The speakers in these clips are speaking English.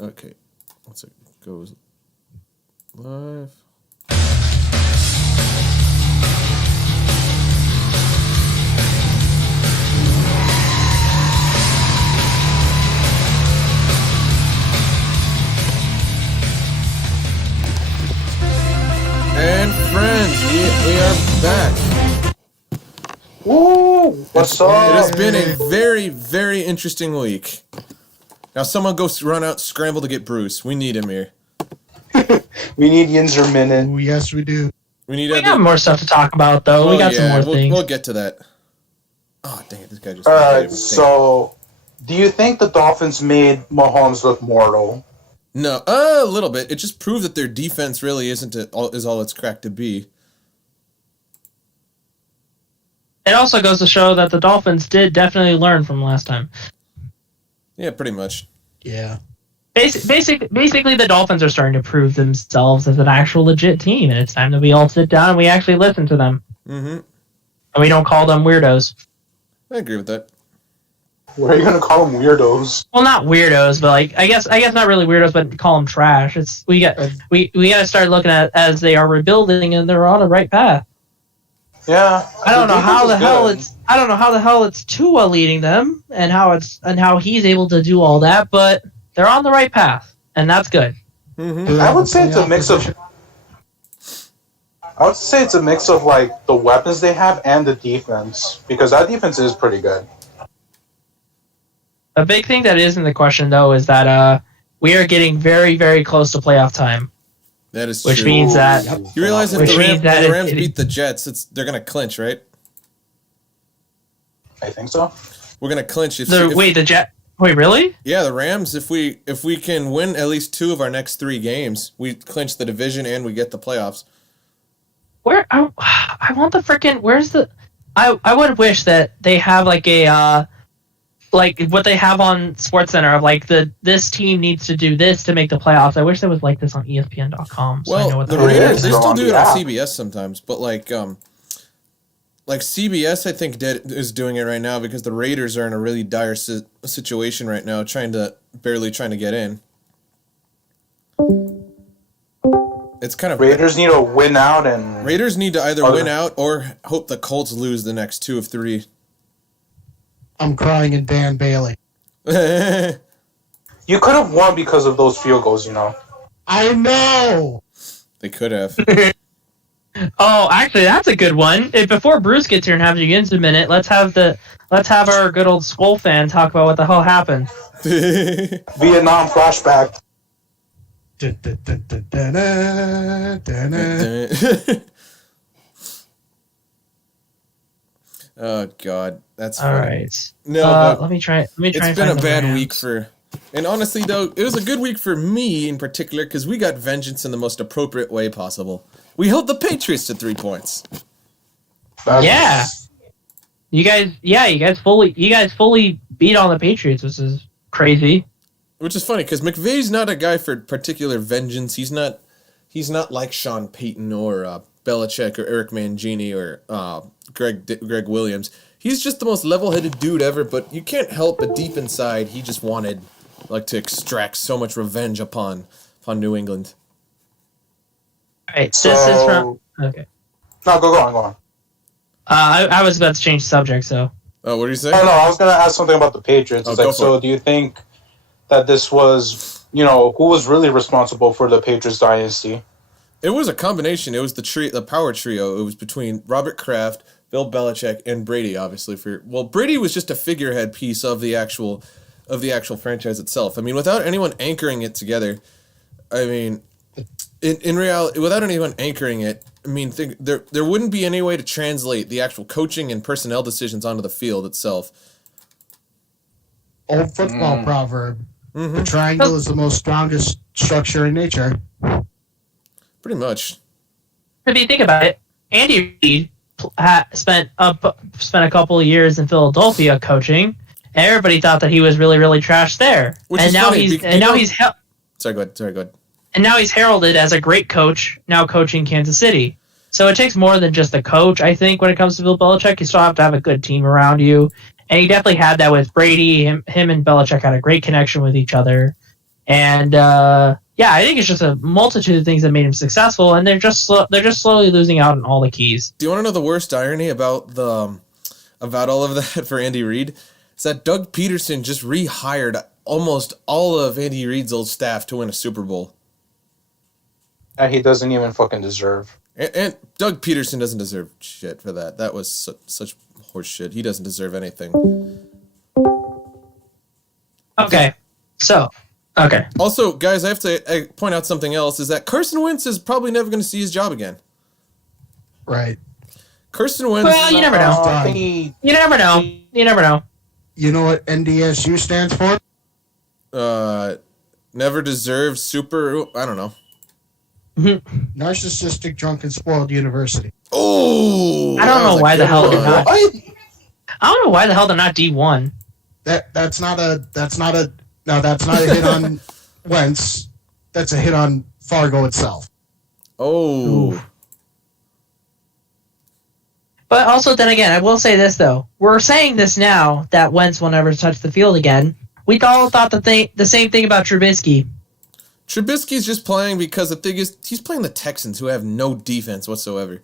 Okay. Once it goes live. And friends, we are back. Woo! What's up? It has been a very, very interesting week. Now someone go run out, scramble to get Bruce. We need him here. We need Yinzer Minute. Oh, yes, we do. We got more stuff to talk about, though. We got some more things. We'll get to that. Oh, dang it, this guy just... Alright, so do you think the Dolphins made Mahomes look mortal? No, a little bit. It just proved that their defense really is all it's cracked to be. It also goes to show that the Dolphins did definitely learn from last time. Yeah, pretty much. Yeah. Basically, the Dolphins are starting to prove themselves as an actual legit team, and it's time that we all sit down and we actually listen to them. Mm-hmm. And we don't call them weirdos. I agree with that. Why are you gonna call them weirdos? Well, not weirdos, but like I guess not really weirdos, but call them trash. We got to start looking at as they are rebuilding and they're on the right path. Yeah. I don't know how the hell it's Tua leading them and how he's able to do all that, but they're on the right path, and that's good. Mm-hmm. I would say it's a mix of like the weapons they have and the defense, because that defense is pretty good. A big thing that is in the question, though, is that we are getting very, very close to playoff time. That is which true. Means that you realize if the Rams beat the Jets, they're gonna clinch, right? I think so. We're gonna clinch Wait, really? Yeah, the Rams. If we can win at least 2 of our next 3 games, we clinch the division and we get the playoffs. I want the freaking. Where's the? I would wish that they have like a like what they have on SportsCenter of like this team needs to do this to make the playoffs. I wish there was like this on ESPN.com. So well, I know what the Raiders, they still do it on CBS sometimes, but like CBS, I think is doing it right now because the Raiders are in a really dire situation right now, barely trying to get in. It's kind of Raiders need to win out, and Raiders need to either win out or hope the Colts lose the next 2 of 3. I'm crying in Dan Bailey. You could have won because of those field goals, you know. I know. They could have. Oh, actually, that's a good one. Before Bruce gets here and has you in a minute, let's have our good old Skull fan talk about what the hell happened. Vietnam flashback. Oh God, that's all funny. right. No, let me try. It's been a bad week and honestly though, it was a good week for me in particular because we got vengeance in the most appropriate way possible. We held the Patriots to 3 points. Yeah. You guys fully beat on the Patriots, which is crazy. Which is funny because McVay's not a guy for particular vengeance. He's not like Sean Payton or Belichick or Eric Mangini or Greg Williams. He's just the most level-headed dude ever, but you can't help but deep inside he just wanted to extract so much revenge upon New England. All right, this is from okay. No, go on. I was about to change the subject, so. Oh, what did you say? Oh, no, I was going to ask something about the Patriots. Do you think that this was, who was really responsible for the Patriots dynasty? It was a combination. It was the power trio. It was between Robert Kraft, Bill Belichick, and Brady. Obviously, Brady was just a figurehead piece of the actual franchise itself. I mean, without anyone anchoring it together, I mean, in reality, without anyone anchoring it, I mean, there wouldn't be any way to translate the actual coaching and personnel decisions onto the field itself. Old football proverb: the triangle is the most strongest structure in nature. Pretty much. If you think about it, Andy Reid spent a couple of years in Philadelphia coaching, and everybody thought that he was really, really trash there. Sorry, go ahead. And now he's heralded as a great coach, now coaching Kansas City. So it takes more than just a coach, I think, when it comes to Bill Belichick. You still have to have a good team around you. And he definitely had that with Brady. Him and Belichick had a great connection with each other. And I think it's just a multitude of things that made him successful, and they're just slowly losing out on all the keys. Do you want to know the worst irony about all of that for Andy Reid? It's that Doug Peterson just rehired almost all of Andy Reid's old staff to win a Super Bowl. And he doesn't even fucking deserve. And Doug Peterson doesn't deserve shit for that. That was such horse shit. He doesn't deserve anything. Okay. Also, guys, I have to point out something else, is that Carson Wentz is probably never going to see his job again. Right. Carson Wentz... Well, you never know. You never know. You never know. You know what NDSU stands for? Never deserved super... I don't know. Narcissistic, drunken, spoiled university. Oh! I don't know why the hell they're not... I don't know why the hell they're not D1. That's not a hit on Wentz. That's a hit on Fargo itself. Oh. Ooh. But also, then again, I will say this, though. We're saying this now, that Wentz will never touch the field again. We all thought the same thing about Trubisky. Trubisky's just playing because the thing is, he's playing the Texans, who have no defense whatsoever.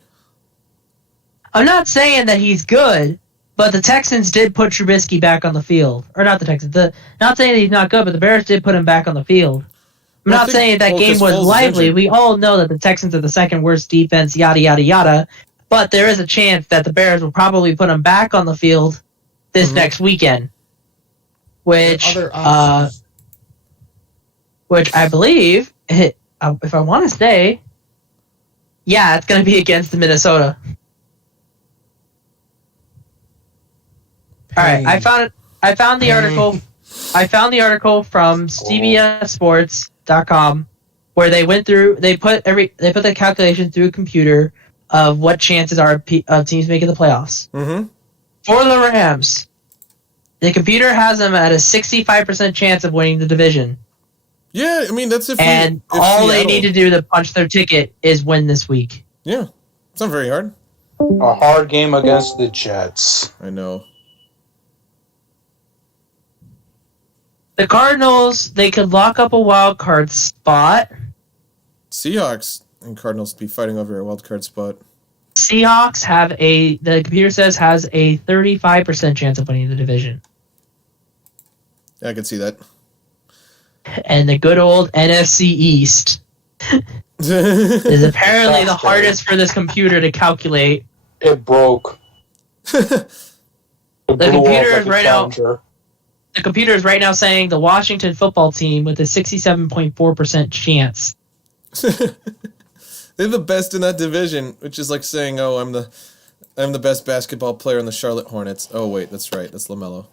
I'm not saying that he's good, but the Texans did put Trubisky back on the field. Or not the Texans. Not saying that he's not good, but the Bears did put him back on the field. I'm not saying that game was lively. We all know that the Texans are the second worst defense, yada, yada, yada. But there is a chance that the Bears will probably put him back on the field this next weekend. Which I believe, if I want to say, it's going to be against the Minnesota. All right, I found the article. I found the article from CBSSports.com where they put the calculation through a computer of what chances are of teams making the playoffs. Mm-hmm. For the Rams, the computer has them at a 65% chance of winning the division. Yeah, I mean, that's if all they need to do to punch their ticket is win this week. Yeah, it's not very hard. A hard game against the Jets. I know. The Cardinals, they could lock up a wild card spot. Seahawks and Cardinals be fighting over a wild card spot. Seahawks the computer says, has a 35% chance of winning the division. Yeah, I can see that. And the good old NFC East is apparently the hardest for this computer to calculate. It broke. The computer is right now saying the Washington football team with a 67.4% chance. They're the best in that division, which is like saying, "Oh, I'm the best basketball player in the Charlotte Hornets." Oh, wait, that's right. That's LaMelo.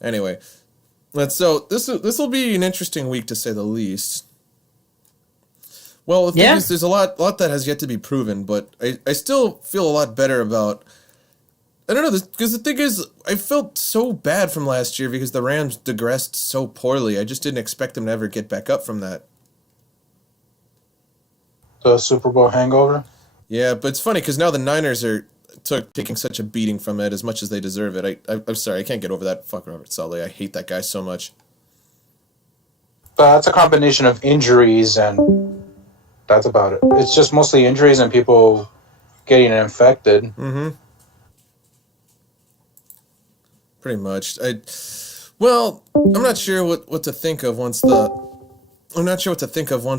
Anyway, this will be an interesting week to say the least. Well, the thing is, there's a lot that has yet to be proven, but I still feel a lot better about. I don't know, because the thing is, I felt so bad from last year because the Rams digressed so poorly. I just didn't expect them to ever get back up from that. The Super Bowl hangover? Yeah, but it's funny because now the Niners are taking such a beating from it as much as they deserve it. I'm sorry, I can't get over that. Fuck Robert Saleh. I hate that guy so much. But that's a combination of injuries and that's about it. It's just mostly injuries and people getting infected. Mm-hmm. Pretty much. I'm not sure what to think of once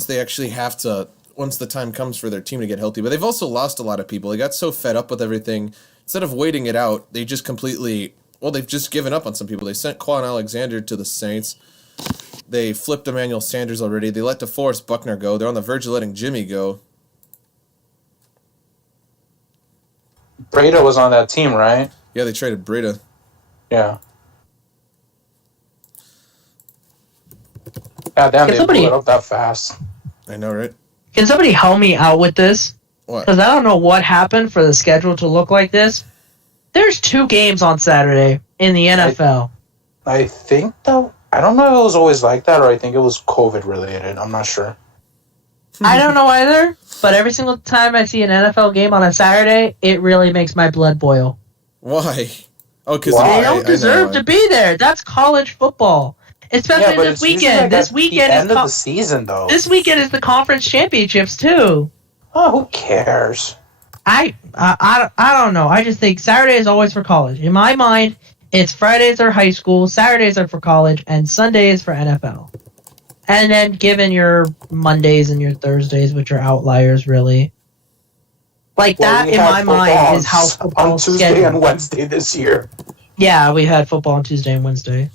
they actually have to, once the time comes for their team to get healthy. But they've also lost a lot of people. They got so fed up with everything. Instead of waiting it out, they just they've just given up on some people. They sent Quan Alexander to the Saints. They flipped Emmanuel Sanders already. They let DeForest Buckner go. They're on the verge of letting Jimmy go. Breda was on that team, right? Yeah, they traded Breda. Yeah. God damn, they blew it up that fast. I know, right? Can somebody help me out with this? What? Because I don't know what happened for the schedule to look like this. There's 2 games on Saturday in the NFL. I think, though, I don't know if it was always like that or I think it was COVID related. I'm not sure. I don't know either, but every single time I see an NFL game on a Saturday, it really makes my blood boil. Why? Oh, because Why? They don't deserve to be there. That's college football. Especially but this it's usually weekend. like This at weekend the is end of the season, though. this weekend is the conference championships too. Oh, who cares? I don't know. I just think Saturday is always for college. In my mind, it's Fridays are high school, Saturdays are for college, and Sundays for NFL. And then given your Mondays and your Thursdays, which are outliers, really. Like that, we in had my football mind, is how football on Tuesday scheduled. and Wednesday this year. Yeah, we had football on Tuesday and Wednesday.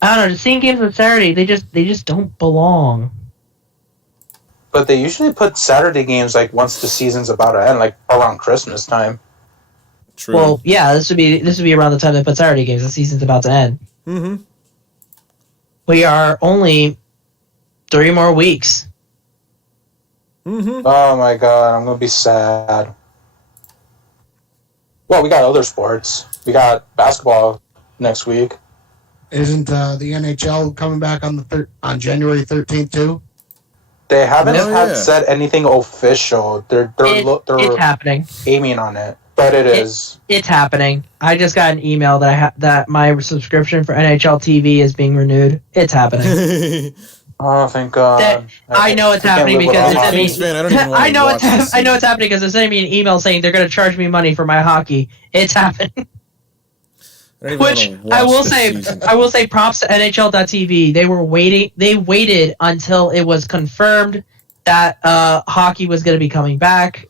I don't know. Just seeing games on Saturday, they just don't belong. But they usually put Saturday games like once the season's about to end, like around Christmas time. True. Well, yeah, this would be around the time they put Saturday games. The season's about to end. Mm-hmm. We are only 3 more weeks. Mm-hmm. Oh my god, I'm gonna be sad. Well, we got other sports. We got basketball next week. Isn't the NHL coming back on on January 13th too? They haven't Yeah. said anything official. They're It's happening. aiming on it, but it is. It's happening. I just got an email that that my subscription for NHL TV is being renewed. It's happening. Oh, thank God! That- I know it's can't happening live because without it's hockey. Kings fan, I don't even want I to know watch this I know season. it's happening because they're sending me an email saying they're going to charge me money for my hockey. It's happening. I don't even Which wanna watch I will this say, season. I will say, props to NHL.tv. They were waiting. They waited until it was confirmed that hockey was going to be coming back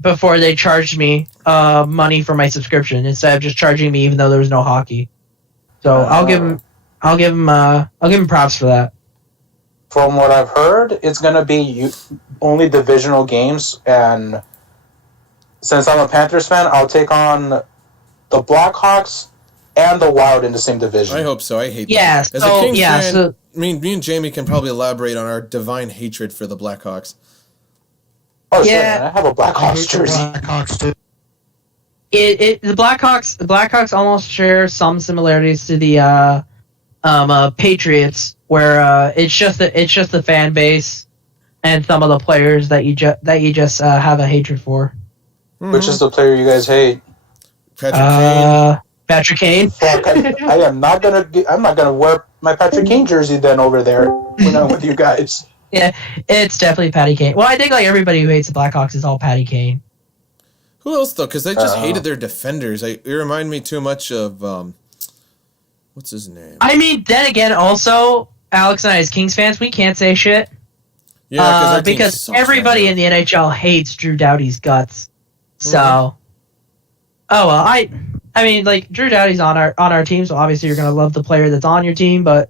before they charged me money for my subscription instead of just charging me even though there was no hockey. So I'll give them props for that. From what I've heard, it's gonna be only divisional games, and since I'm a Panthers fan, I'll take on the Blackhawks and the Wild in the same division. I hope so. I hate Yeah, that. As so- a Kings yeah, fan, so- me and Jamie can probably elaborate on our divine hatred for the Blackhawks. Oh shit! Yeah. Man, I have a I Blackhawks hate the jersey. Blackhawks too. The Blackhawks almost share some similarities to the Patriots, where it's just the fan base and some of the players that you just have a hatred for. Which is the player you guys hate? Patrick Kane. Patrick Kane. Fuck! I'm not gonna wear my Patrick Kane jersey then over there when I'm with you guys. Yeah, it's definitely Patty Kane. Well, I think like everybody who hates the Blackhawks is all Patty Kane. Who else though? Because I just hated their defenders. It remind me too much of what's his name? I mean, then again, also Alex and I as Kings fans, we can't say shit. Yeah, our team because sucks everybody right in the NHL hates Drew Doughty's guts. So, Mhm. oh well, I mean, like Drew Doughty's on our team, so obviously you're gonna love the player that's on your team. But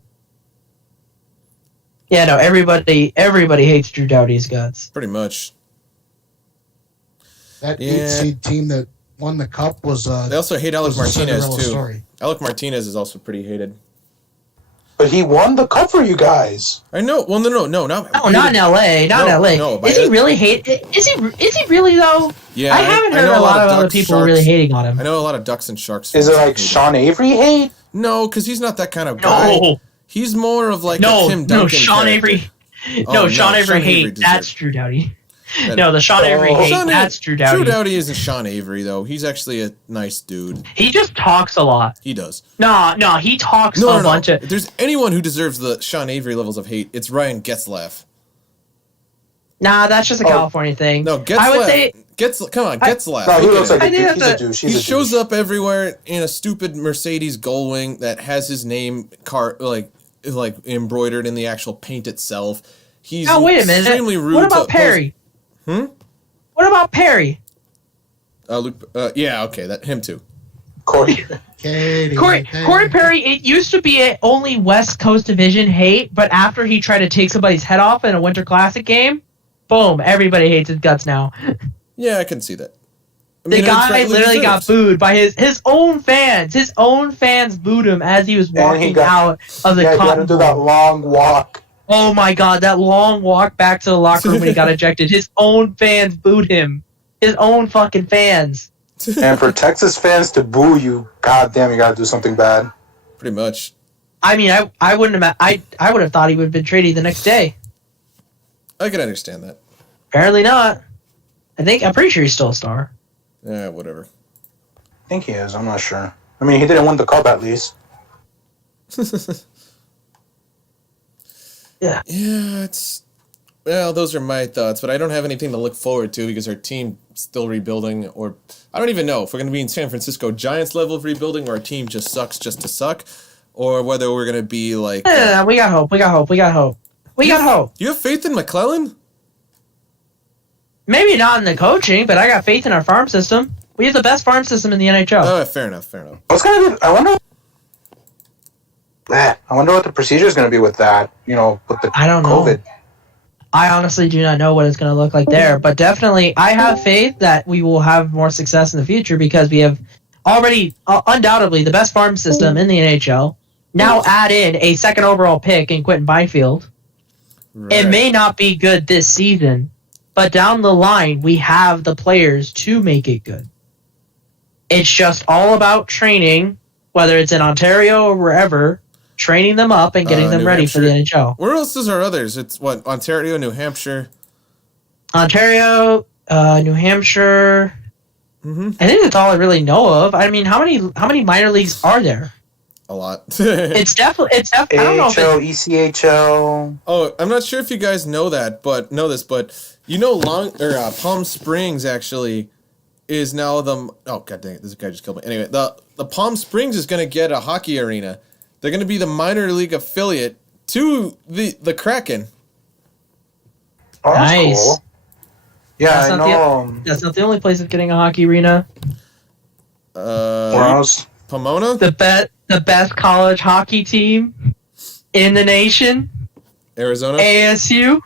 yeah, no, everybody hates Drew Doughty's guts. pretty much. That Yeah. 8-seed team that won the cup was They also hate Alec was a Martinez Cinderella too. story. Alec Martinez is also pretty hated. But he won the cup for you guys. I know. Well, no, not No, not in LA. Not in No, LA. no, is he really hate? Is he really though? Yeah, I haven't heard know a lot of other Ducks, people Sharks. really hating on him. I know a lot of Ducks and Sharks. Is it fans like hate him. Sean Avery hate? No, because he's not that kind of guy. No, He's more of like a no, Tim no, Duncan Sean character. Avery. Oh, No, Sean Avery hate. deserves- That's Drew Doughty. That- No, the Sean Avery Oh. hate. Sean That's Drew Doughty. Drew Doughty isn't Sean Avery though. He's actually a nice dude. He just talks a lot. He does. No, he talks No, a no, no. bunch of. If there's anyone who deserves the Sean Avery levels of hate, it's Ryan Getzlaff. Nah, that's just a Oh. California thing. No, Getzlaff. I would say Come on, Getzlaff. No, he Look looks at like him. I a think douche. He's a that's douche. He He's a shows douche. up everywhere in a stupid Mercedes Gullwing that has his name like embroidered in the actual paint itself. He's oh, wait a minute. extremely rude. What to about Perry? What about Perry? Luke, yeah, okay, him too. Corey. Katie, Corey Perry. It used to be a only West Coast Division hate, but after he tried to take somebody's head off in a Winter Classic game, boom! Everybody hates his guts now. Yeah, I can see that. I The mean, it's guy rightly literally got deserved. booed by his own fans. His own fans booed him as he was And he walking got- out of the Yeah, he had to Cotton do Bowl. that long walk. Oh my god, that long walk back to the locker room when he got ejected. His own fans booed him. His own fucking fans. And for Texas fans to boo you, goddamn, you gotta do something bad. Pretty much. I mean, I wouldn't have. I would have thought he would have been traded the next day. I can understand that. Apparently not. I'm pretty sure he's still a star. Yeah, whatever. think he is. I'm not sure. I mean, he didn't win the cup at least. Yeah. Yeah, well, those are my thoughts, but I don't have anything to look forward to because our team's still rebuilding, or I don't even know if we're going to be in San Francisco Giants level of rebuilding, or our team just sucks just to suck, or whether we're going to be like... Yeah, we got hope. We got hope. We got hope. We got hope. You have faith in McClellan? Maybe not in the coaching, but I got faith in our farm system. We have the best farm system in the NHL. Oh, fair enough, fair enough. What's gonna be? I wonder what the procedure is gonna be with that. You know, with the I don't know. COVID. I honestly do not know what it's going to look like there, but definitely I have faith that we will have more success in the future because we have already, undoubtedly, the best farm system in the NHL. Now add in a second overall pick in Quentin Byfield. Right. It may not be good this season, but down the line, we have the players to make it good. It's just all about training, whether it's in Ontario or wherever, training them up and getting them New ready Hampshire. for the NHL. Where else is our others? It's what, Ontario, New Hampshire. Ontario, New Hampshire. Mm-hmm. I think that's all I really know of. I mean, how many minor leagues are there? A lot. It's definitely. I don't know if AHL, it's, ECHL. Oh, I'm not sure if you guys know this, but you know, Palm Springs actually is now the. Oh god dang it! This guy just killed me. Anyway, the Palm Springs is going to get a hockey arena. They're going to be the minor league affiliate to the Kraken. Oh, that's Nice. cool. Yeah, That's I not know. that's not the only place that's getting a hockey arena. Where else? Pomona, The best college hockey team in the nation, Arizona, ASU.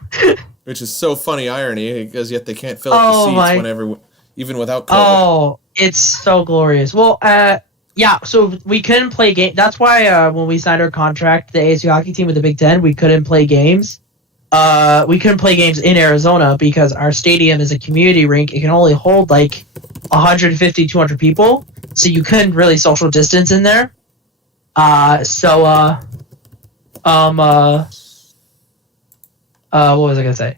which is so funny irony because yet they can't fill up Oh, the seats my. whenever, even without COVID. Oh, it's so glorious. Well, yeah. So we couldn't play game. That's why when we signed our contract, the ASU hockey team with the Big Ten, we couldn't play games. We couldn't play games in Arizona because our stadium is a community rink. It can only hold like 150, 200 people. So you couldn't really social distance in there. What was I gonna say?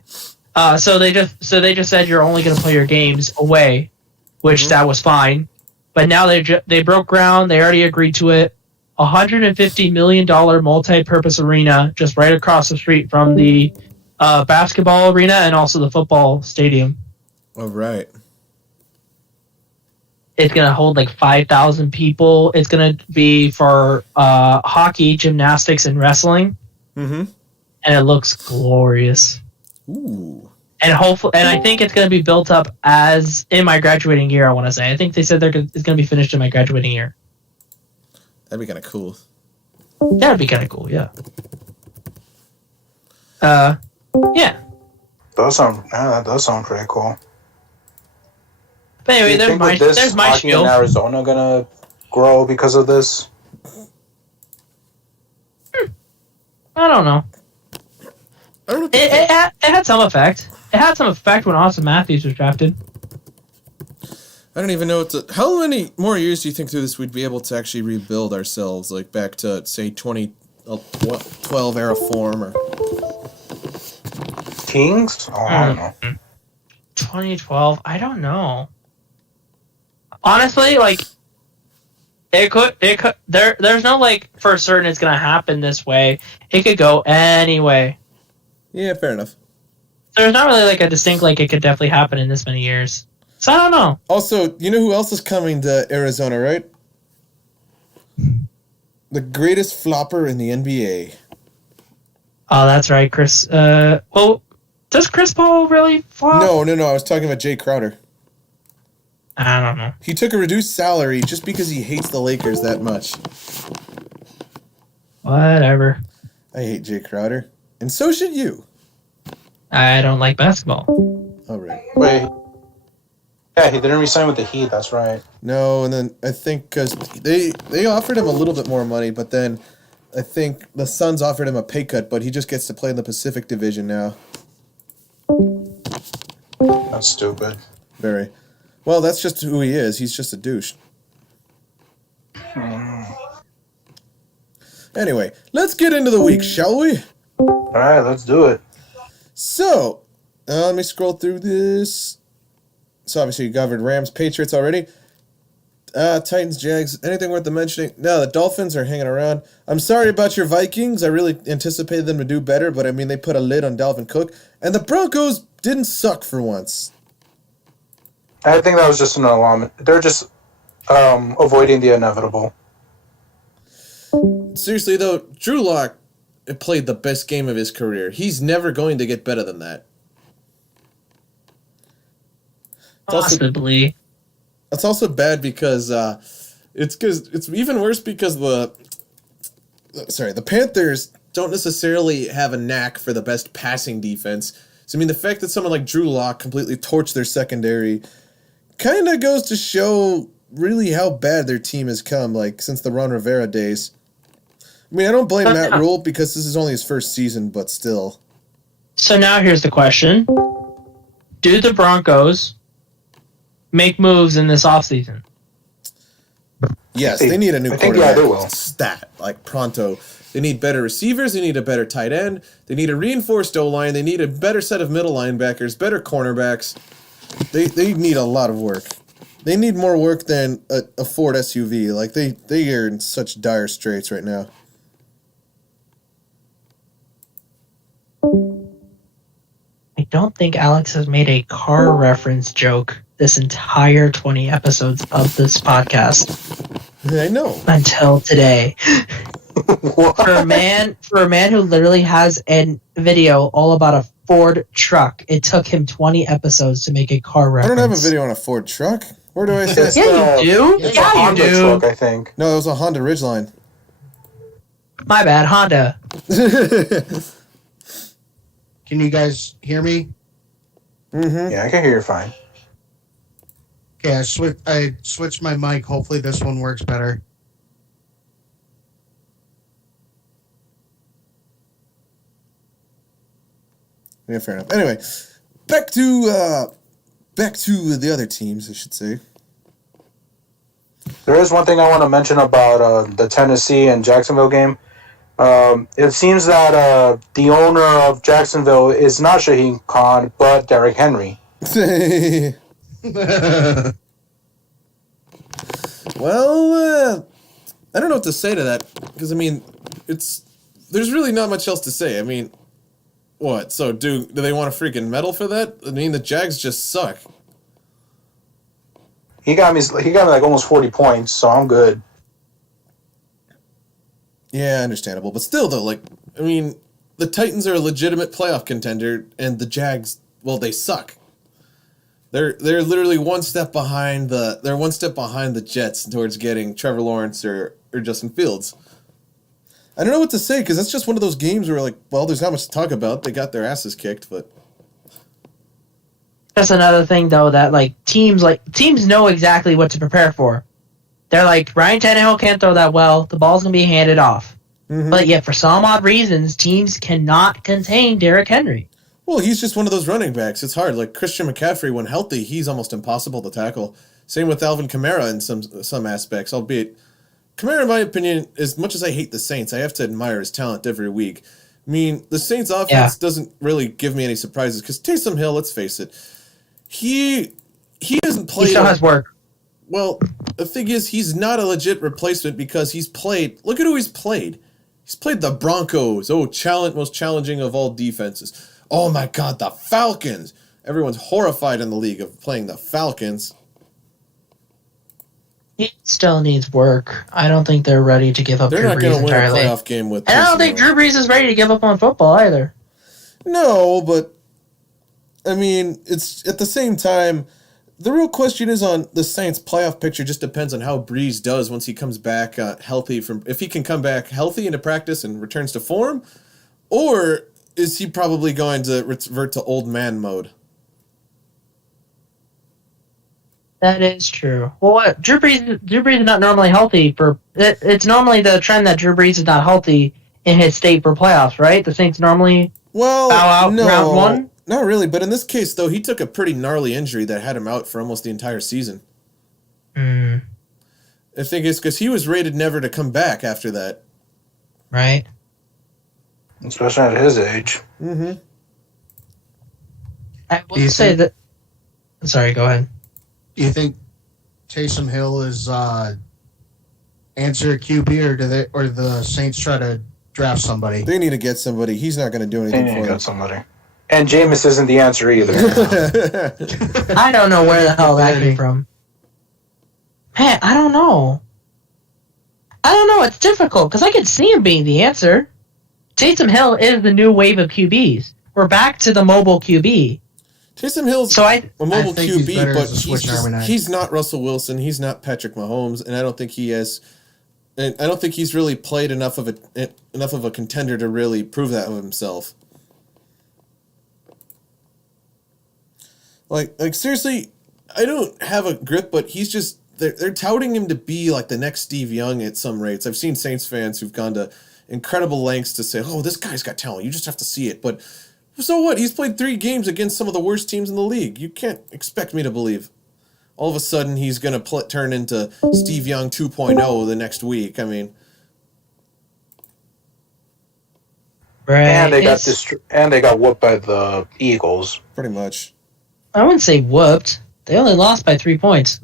So they just said you're only gonna play your games away, which that was fine. But now they broke ground. They already agreed to it. $150 million multi-purpose arena just right across the street from the basketball arena and also the football stadium. All right. It's going to hold like 5,000 people. It's going to be for hockey, gymnastics, and wrestling. Mm-hmm. And it looks glorious. Ooh. And I think it's going to be built up as in my graduating year, I want to say. I think they said it's going to be finished in my graduating year. That'd be kind of cool. That'd be kind of cool, yeah. Yeah. That does sound pretty cool. But Do anyway, you think with this there's my hockey in spiel. Arizona gonna grow because of this? I don't know. I don't know. It had some effect. It had some effect when Austin Matthews was drafted. I don't even know how many more years do you think through this we'd be able to actually rebuild ourselves, like back to say 2012 era form or Kings? Oh, I don't know. 2012, I don't know. Honestly, like it could there's no like for certain it's gonna happen this way. It could go any way. yeah, fair enough. There's not really like a distinct like it could definitely happen in this many years. So I don't know. Also, you know who else is coming to Arizona, right? The greatest flopper in the NBA. Oh, that's right, Chris. Well, does Chris Paul really flop? No, I was talking about Jay Crowder. I don't know. He took a reduced salary just because he hates the Lakers that much. Whatever. I hate Jay Crowder. And so should you. I don't like basketball. All right. Wait. Yeah, he didn't resign with the Heat. That's right. No, and then I think because they offered him a little bit more money, but then I think the Suns offered him a pay cut, but he just gets to play in the Pacific Division now. That's stupid. Very. Well, that's just who he is. He's just a douche. Anyway, let's get into the week, shall we? All right, let's do it. So, let me scroll through this. So obviously you covered Rams, Patriots already. Titans, Jags, anything worth the mentioning? No, the Dolphins are hanging around. I'm sorry about your Vikings. I really anticipated them to do better, but I mean, they put a lid on Dalvin Cook. And the Broncos didn't suck for once. I think that was just an alarm. They're just avoiding the inevitable. Seriously, though, Drew Lock played the best game of his career. He's never going to get better than that. Possibly. It's also bad because it's even worse because the Panthers don't necessarily have a knack for the best passing defense. So I mean, the fact that someone like Drew Lock completely torched their secondary kind of goes to show really how bad their team has come, like since the Ron Rivera days. I mean, I don't blame Matt Rule because this is only his first season, but still. So now here's the question: do the Broncos make moves in this offseason? Yes, they need a new I think, quarterback. yeah, they will. Stat, like pronto. They need better receivers. They need a better tight end. They need a reinforced O-line. They need a better set of middle linebackers, better cornerbacks. They need a lot of work. They need more work than a Ford SUV. Like, they are in such dire straits right now. I don't think Alex has made a car reference joke this entire 20 episodes of this podcast I know. until today. What? For a man who literally has a video all about a Ford truck, it took him 20 episodes to make a car I reference. don't have a video on a Ford truck. Where do I say? Yeah, you do. It's a Yeah, you Honda do. truck, I think. No, it was a Honda Ridgeline. My bad, Honda. Can you guys hear me? Mm-hmm. Yeah, I can hear you fine. Okay, I switched my mic. Hopefully this one works better. Yeah, fair enough. Anyway, back to the other teams, I should say. There is one thing I want to mention about the Tennessee and Jacksonville game. It seems that the owner of Jacksonville is not Shaheen Khan, but Derrick Henry. Well, I don't know what to say to that because I mean, there's really not much else to say. I mean, what? So do they want a freaking medal for that? I mean, the Jags just suck. He got me like almost 40 points, so I'm good. Yeah, understandable, but still though, like, I mean, the Titans are a legitimate playoff contender, and the Jags, well, they suck. They're literally one step behind the Jets towards getting Trevor Lawrence or Justin Fields. I don't know what to say because that's just one of those games where like, well, there's not much to talk about. They got their asses kicked, but That's another thing, though, that teams know exactly what to prepare for. They're like, Ryan Tannehill can't throw that well. The ball's gonna be handed off. Mm-hmm. But yet, for some odd reasons, teams cannot contain Derrick Henry. well, he's just one of those running backs. It's hard. Like Christian McCaffrey, when healthy, he's almost impossible to tackle. Same with Alvin Kamara in some aspects, albeit Kamara, in my opinion, as much as I hate the Saints, I have to admire his talent every week. I mean, the Saints offense doesn't really give me any surprises because Taysom Hill, let's face it, he hasn't played. He still has work. Well, the thing is, he's not a legit replacement because he's played. Look at who he's played. He's played the Broncos. Oh, most challenging of all defenses. Oh my God, the Falcons. Everyone's horrified in the league of playing the Falcons. He still needs work. I don't think they're ready to give up They're Drew not going Brees to win a entirely. playoff game with. And I don't Taysom think Hill. Drew Brees is ready to give up on football either. No, but I mean, it's at the same time. The real question is on the Saints' playoff picture. Just depends on how Breeze does once he comes back healthy. If he can come back healthy into practice and returns to form, or is he probably going to revert to old man mode? That is true. Well, what Drew Brees is not normally healthy it's normally the trend that Drew Brees is not healthy in his state for playoffs, right? The Saints normally Well, bow out no, round one. not really. But in this case, though, he took a pretty gnarly injury that had him out for almost the entire season. Mm, I think it's because he was rated never to come back after that. right. Especially at his age. Mm-hmm. I will Do you say think- that. Sorry, go ahead. Do you think Taysom Hill is answer QB, or the Saints try to draft somebody? They need to get somebody. He's not going to do They anything need to for get them. somebody. And Jameis isn't the answer either. I don't know where the hell that came from. Man, I don't know. It's difficult because I could see him being the answer. Taysom Hill is the new wave of QBs. We're back to the mobile QB. Taysom Hill's So a mobile think he's QB, better but as a switch arm and he's not Russell Wilson. He's not Patrick Mahomes, and I don't think he has. And I don't think he's really played enough of a contender to really prove that of himself. Like seriously, I don't have a grip, but he's just they're touting him to be like the next Steve Young at some rates. I've seen Saints fans who've gone to incredible lengths to say, "Oh, this guy's got talent. You just have to see it." But so what? He's played 3 games against some of the worst teams in the league. You can't expect me to believe all of a sudden he's going to turn into Steve Young 2.0 the next week. I mean, Right. And they got whooped by the Eagles. pretty much. I wouldn't say whooped. They only lost by 3 points.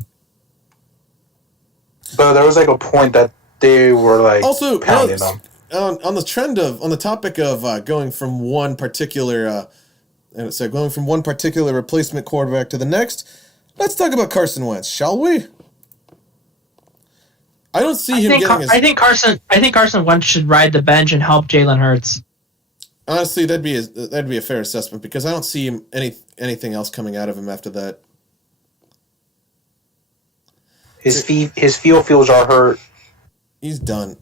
But there was like a point that they were like Also, pounding them. on the topic of going from one particular replacement quarterback to the next, let's talk about Carson Wentz, shall we? I don't see him getting his. I think Carson Wentz should ride the bench and help Jalen Hurts. Honestly, that'd be a fair assessment because I don't see him anything else coming out of him after that. His field feels are hurt. He's done.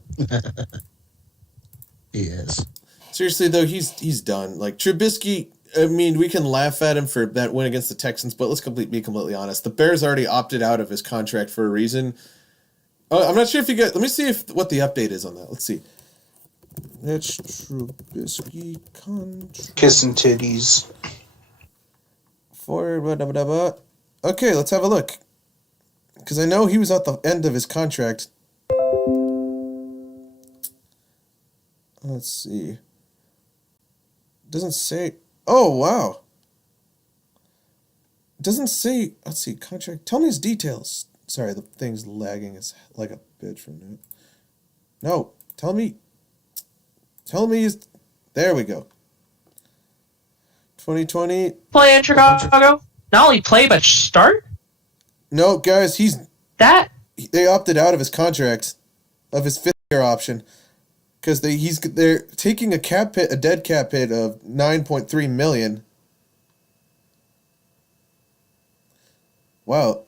He is. Seriously though, he's done. Like Trubisky, I mean, we can laugh at him for that win against the Texans, but let's be completely honest. The Bears already opted out of his contract for a reason. I'm not sure if you get. Let me see what the update is on that. Let's see. That's Trubisky contract. Kissing titties. Okay, let's have a look. Because I know he was at the end of his contract. Let's see. Doesn't say. Oh, wow. Doesn't say. Let's see. Contract. Tell me his details. Sorry, the thing's lagging. It's like a bitch for a minute. No. Tell me his. There we go. 2020. Play in Chicago? Not only play, but start? No, guys, That? they opted out of his contract, of his 5th-year option, because they're taking a dead cap hit of $9.3 million. Wow,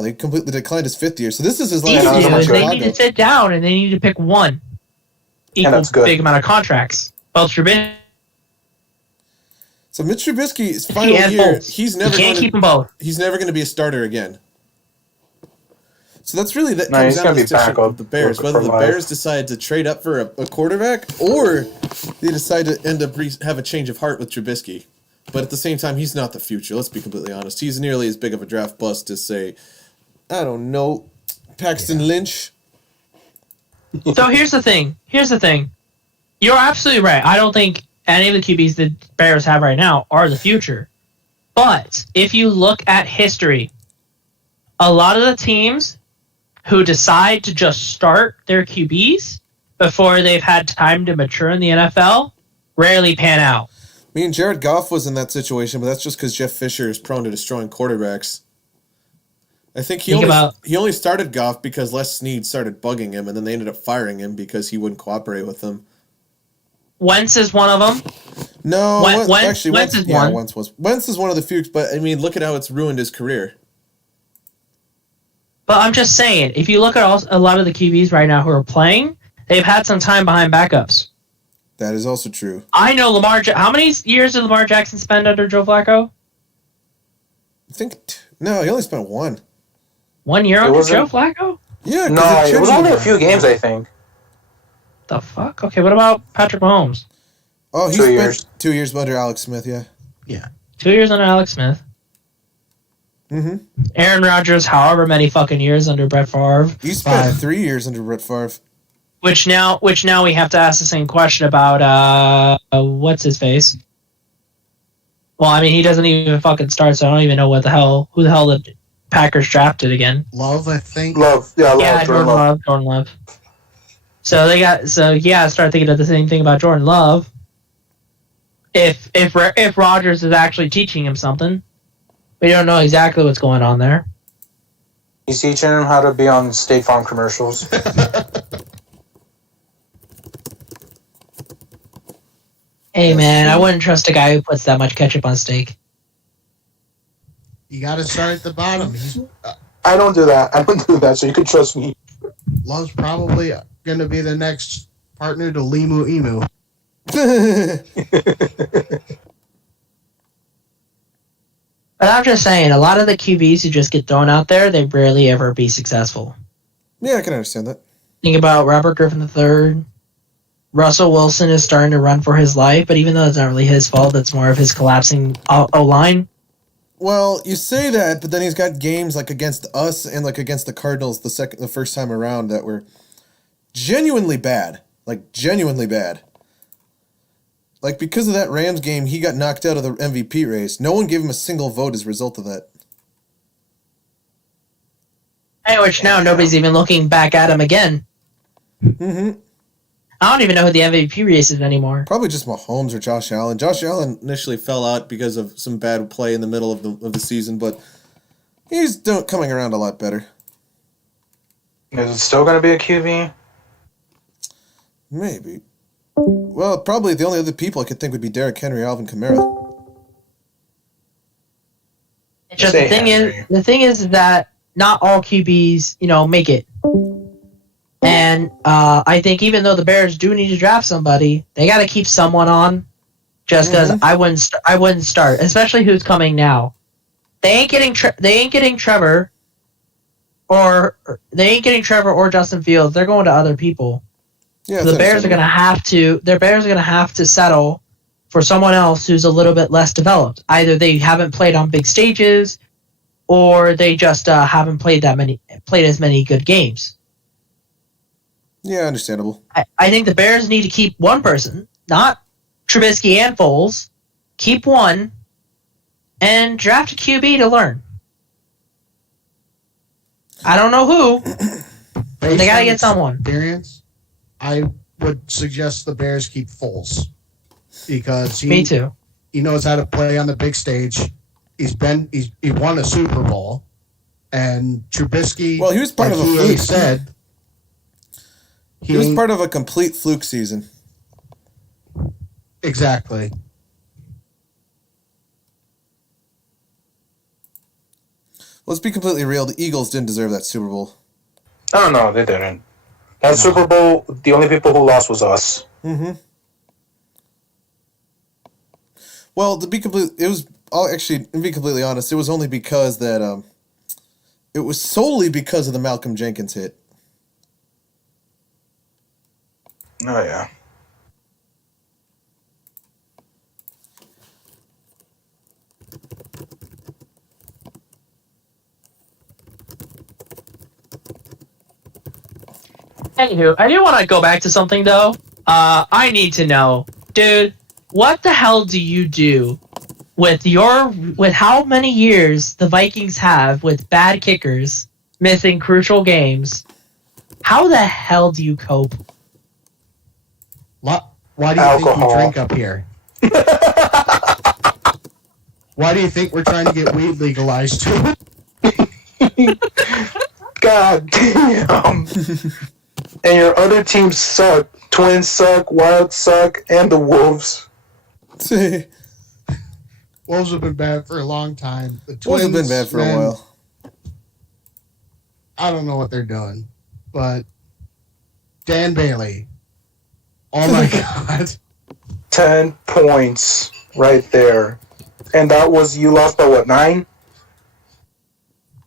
they completely declined his 5th year. So this is his last Yeah, season in that's They Chicago. need to sit down and they need to pick one. Equal that's good. big amount of contracts. Well, Trubisky So Mitch Trubisky's final and year, both. he's You never can't keep them both. going to be a starter again. So that's really that No, comes he's down to gonna the be decision backup of the Bears, for whether the life. Bears decide to trade up for a quarterback or they decide to end up have a change of heart with Trubisky. But at the same time, he's not the future. Let's be completely honest. He's nearly as big of a draft bust as, say, I don't know, Paxton Lynch. So here's the thing. You're absolutely right. I don't think any of the QBs the Bears have right now are the future. But if you look at history, a lot of the teams who decide to just start their QBs before they've had time to mature in the NFL rarely pan out. Me and Jared Goff was in that situation, but that's just because Jeff Fisher is prone to destroying quarterbacks. I think he only started Goff because Les Snead started bugging him, and then they ended up firing him because he wouldn't cooperate with them. Wentz is one of them. No, Wentz is one. Wentz is one of the few, but I mean, look at how it's ruined his career. But I'm just saying, if you look at a lot of the QBs right now who are playing, they've had some time behind backups. That is also true. I know how many years did Lamar Jackson spend under Joe Flacco? I think no, he only spent 1. 1 year under Joe Flacco? Yeah, No, it was only a few games, I think. The fuck? Okay, what about Patrick Mahomes? Oh, he 2 spent years. 2 years under Alex Smith. Yeah. Yeah. 2 years under Alex Smith. Mm-hmm. Aaron Rodgers, however many fucking years under Brett Favre. He spent 5. 3 years under Brett Favre. Which now we have to ask the same question about what's his face. Well, I mean, he doesn't even fucking start, so I don't even know who the hell the Packers drafted again. Love, I think. Love, yeah, love, Yeah, Jordan Love. Jordan Love. So start thinking of the same thing about Jordan Love. If Rodgers is actually teaching him something, we don't know exactly what's going on there. He's teaching him how to be on State Farm commercials. Hey man, I wouldn't trust a guy who puts that much ketchup on steak. You got to start at the bottom. I don't do that, so you can trust me. Love's probably going to be the next partner to Limu Emu. But I'm just saying, a lot of the QBs who just get thrown out there, they rarely ever be successful. Yeah, I can understand that. Think about Robert Griffin III. Russell Wilson is starting to run for his life, but even though it's not really his fault, it's more of his collapsing O-line. Well, you say that, but then he's got games like against us and like against the Cardinals the first time around that were genuinely bad. Like genuinely bad. Like because of that Rams game, he got knocked out of the MVP race. No one gave him a single vote as a result of that. Which now nobody's even looking back at him again. Mm-hmm. I don't even know who the MVP race is anymore. Probably just Mahomes or Josh Allen. Josh Allen initially fell out because of some bad play in the middle of the season, but he's coming around a lot better. Is it still going to be a QB? Maybe. Well, probably the only other people I could think would be Derrick Henry, Alvin Kamara. It's just the thing is that not all QBs, make it. And I think even though the Bears do need to draft somebody, they got to keep someone on. Just because I wouldn't start, especially who's coming now. They ain't getting Trevor, or Justin Fields. They're going to other people. Yeah, so the Bears are going to have to settle for someone else who's a little bit less developed. Either they haven't played on big stages, or they just haven't played as many good games. Yeah, understandable. I think the Bears need to keep one person, not Trubisky and Foles. Keep one, and draft a QB to learn. I don't know who, but they got to get someone. Experience, I would suggest the Bears keep Foles because Me too. He knows how to play on the big stage. He won a Super Bowl, and Trubisky. Well, he was part of a fluke. Said he was part of a complete fluke season. Exactly. Let's be completely real. The Eagles didn't deserve that Super Bowl. Oh, no, they didn't. That Super Bowl, the only people who lost was us. Mm-hmm. Well, to be completely honest, it was only because that it was solely because of the Malcolm Jenkins hit. Oh, yeah. Anywho, I do want to go back to something though. I need to know, dude, what the hell do you do with how many years the Vikings have with bad kickers missing crucial games? How the hell do you cope? Why do you think we drink up here? Why do you think we're trying to get weed legalized too? God damn. And your other teams suck. Twins suck, Wild suck, and the Wolves. Wolves have been bad for a long time. The Twins Wolves have been bad for a while. I don't know what they're doing, but Dan Bailey. Oh my God. 10 points right there. And that was, you lost by what, 9?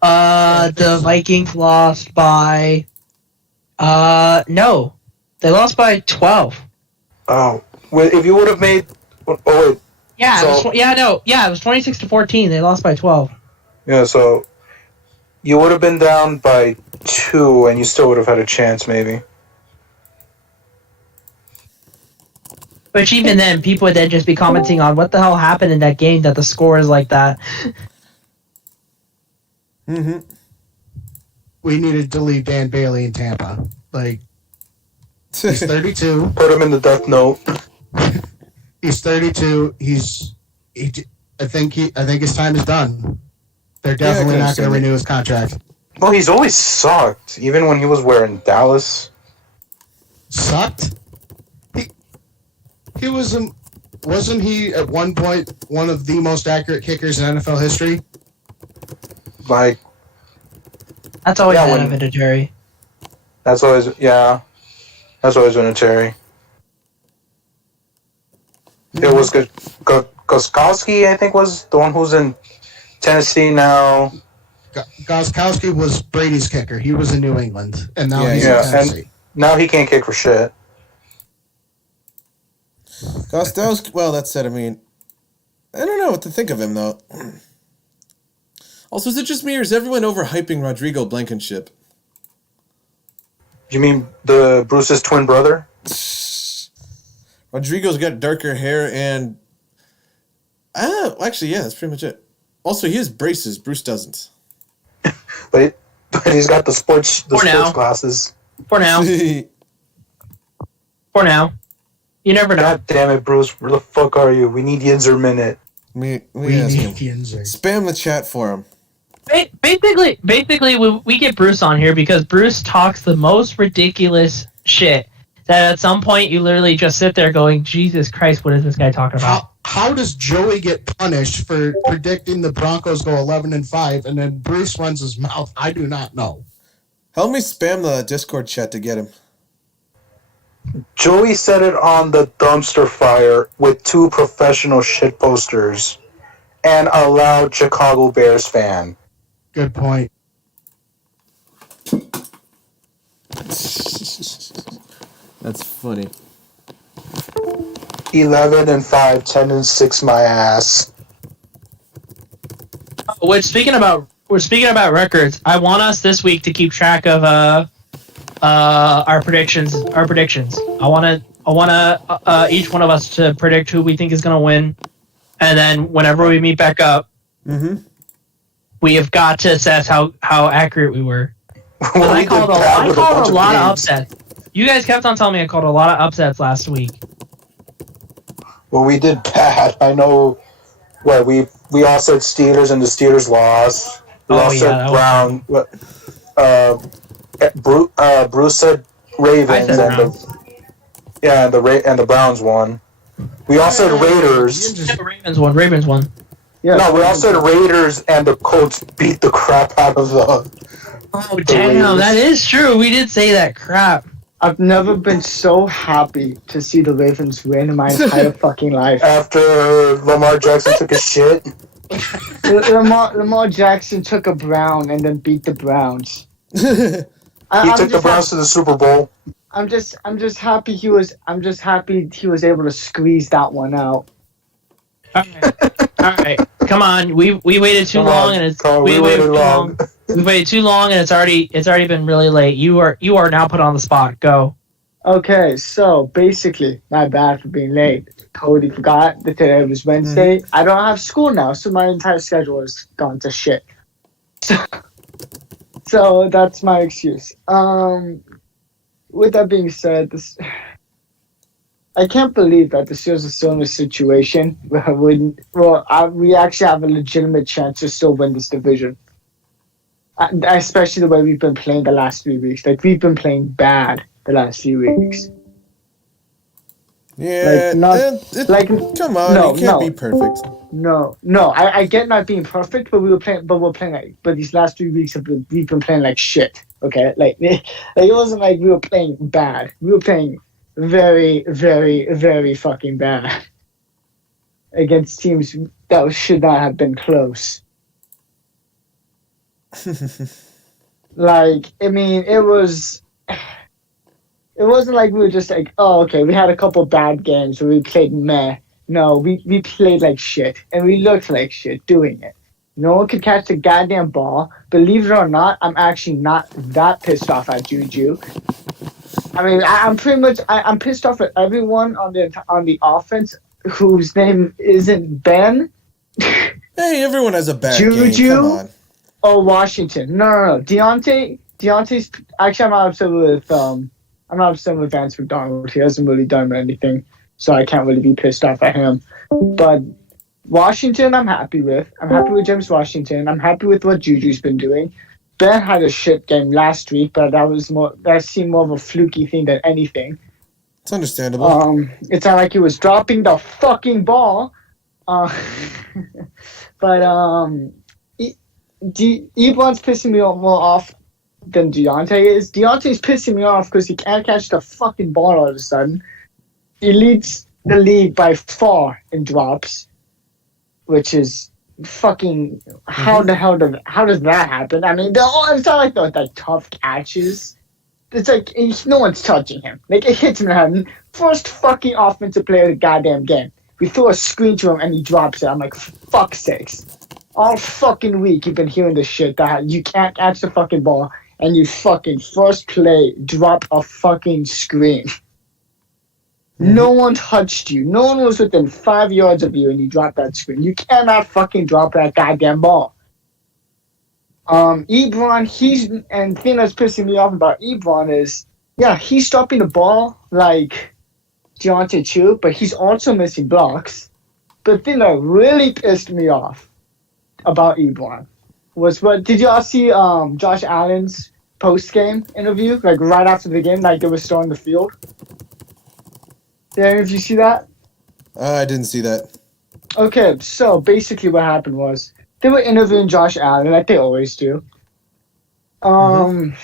The Vikings lost by... no. They lost by 12. Oh. Well, if you would have made... Oh, wait. Yeah, it was 26-14. They lost by 12. Yeah, so you would have been down by 2, and you still would have had a chance, maybe. Which even then, people would then just be commenting on what the hell happened in that game that the score is like that. Mm-hmm. We needed to leave Dan Bailey in Tampa. Like, he's 32. Put him in the Death Note. He's 32. I think his time is done. They're definitely not going to renew his contract. Well, he's always sucked, even when he was wearing Dallas. Sucked? He wasn't he at one point one of the most accurate kickers in NFL history? Like, That's always Yeah, been when- a Vinatieri. that's always been a cherry. It was good. Gostkowski, I think, was the one who's in Tennessee now. Gostkowski was Brady's kicker. He was in New England, and now he's in yeah, Tennessee. Now he can't kick for shit. Gostkowski, well, that said, I mean, I don't know what to think of him, though. Also, is it just me, or is everyone overhyping Rodrigo Blankenship? You mean the Bruce's twin brother? Rodrigo's got darker hair and... actually, yeah, that's pretty much it. Also, he has braces. Bruce doesn't. But he's got the sports now. glasses. For now. For now. You never know. God damn it, Bruce! Where the fuck are you? We need Yinzer Minute. we We ask him. need Yinzer. Spam the chat for him. Basically, we get Bruce on here because Bruce talks the most ridiculous shit that at some point you literally just sit there going, Jesus Christ, what is this guy talking about? How does Joey get punished for predicting the Broncos go 11-5, and then Bruce runs his mouth? I do not know. Help me spam the Discord chat to get him. Joey set it on the dumpster fire with 2 professional shit posters and a loud Chicago Bears fan. Good point. That's funny. 11-5, 10-6, my ass. Which we're speaking about records. I want us this week to keep track of our predictions. I want each one of us to predict who we think is going to win, and then whenever we meet back up, we have got to assess how accurate we were. Well, I we called did bad with a bunch lot of games. upsets. You guys kept on telling me I called a lot of upsets last week. Well, we did bad. I know. What we all said Steelers and the Steelers lost. We all said that Brown. Bruce said Ravens I said Browns. And the Browns won. We all said Raiders. Ravens won. Yeah. No, we all said Raiders and the Colts beat the crap out of the. Oh damn, that is true. We did say that crap. I've never been so happy to see the Ravens win in my entire fucking life. After Lamar Jackson took a shit. Lamar Jackson took a Brown and then beat the Browns. He took the Browns to the Super Bowl. I'm just happy he was able to squeeze that one out. All right. Come on. We waited too long, and it's we waited too long. We waited too long, and it's already been really late. You are now put on the spot. Go. Okay, so basically, my bad for being late. Totally forgot that today was Wednesday. I don't have school now, so my entire schedule has gone to shit. So that's my excuse. With that being said, I can't believe that the Steelers are still in a situation where we actually have a legitimate chance to still win this division. Especially the way we've been playing the last 3 weeks. Like, we've been playing bad the last few weeks. Yeah, come on, you can't be perfect. No, I get not being perfect, but we're playing but these last 3 weeks we've been playing like shit. Okay, like it wasn't like we were playing bad. We were playing very, very, very fucking bad against teams that should not have been close. Like, I mean, it wasn't like we were just like, oh, okay, we had a couple bad games where we played meh. No, we played like shit, and we looked like shit doing it. No one could catch the goddamn ball. Believe it or not, I'm actually not that pissed off at Juju. I mean, I'm pissed off at everyone on the offense whose name isn't Ben. Hey, everyone has a bad Juju? game. Come on. Oh, Washington. No. Deontay's actually I'm not upset with Vance McDonald. He hasn't really done anything, so I can't really be pissed off at him. But Washington, I'm happy with. I'm happy with James Washington. I'm happy with what Juju's been doing. Ben had a shit game last week, but that seemed more of a fluky thing than anything. It's understandable. It's not like he was dropping the fucking ball. But Ebron's pissing me more off than Deontay is. Deontay's pissing me off because he can't catch the fucking ball all of a sudden. He leads the league by far in drops, which is fucking how does that happen? I mean, it's not like the tough catches. It's like no one's touching him. Like it hits him in the head. First fucking offensive player of the goddamn game. We throw a screen to him and he drops it. I'm like, fuck's sakes. All fucking week you've been hearing this shit that you can't catch the fucking ball and you fucking first play drop a fucking screen. No one touched you. No one was within 5 yards of you and you dropped that screen. You cannot fucking drop that goddamn ball. Ebron, and the thing that's pissing me off about Ebron is, yeah, he's dropping the ball like Deontay too, but he's also missing blocks. But the thing that really pissed me off about Ebron was did y'all see Josh Allen's post-game interview, like right after the game, like they were still on the field? Did any of you see that? I didn't see that. Okay, so basically what happened was they were interviewing Josh Allen like they always do. And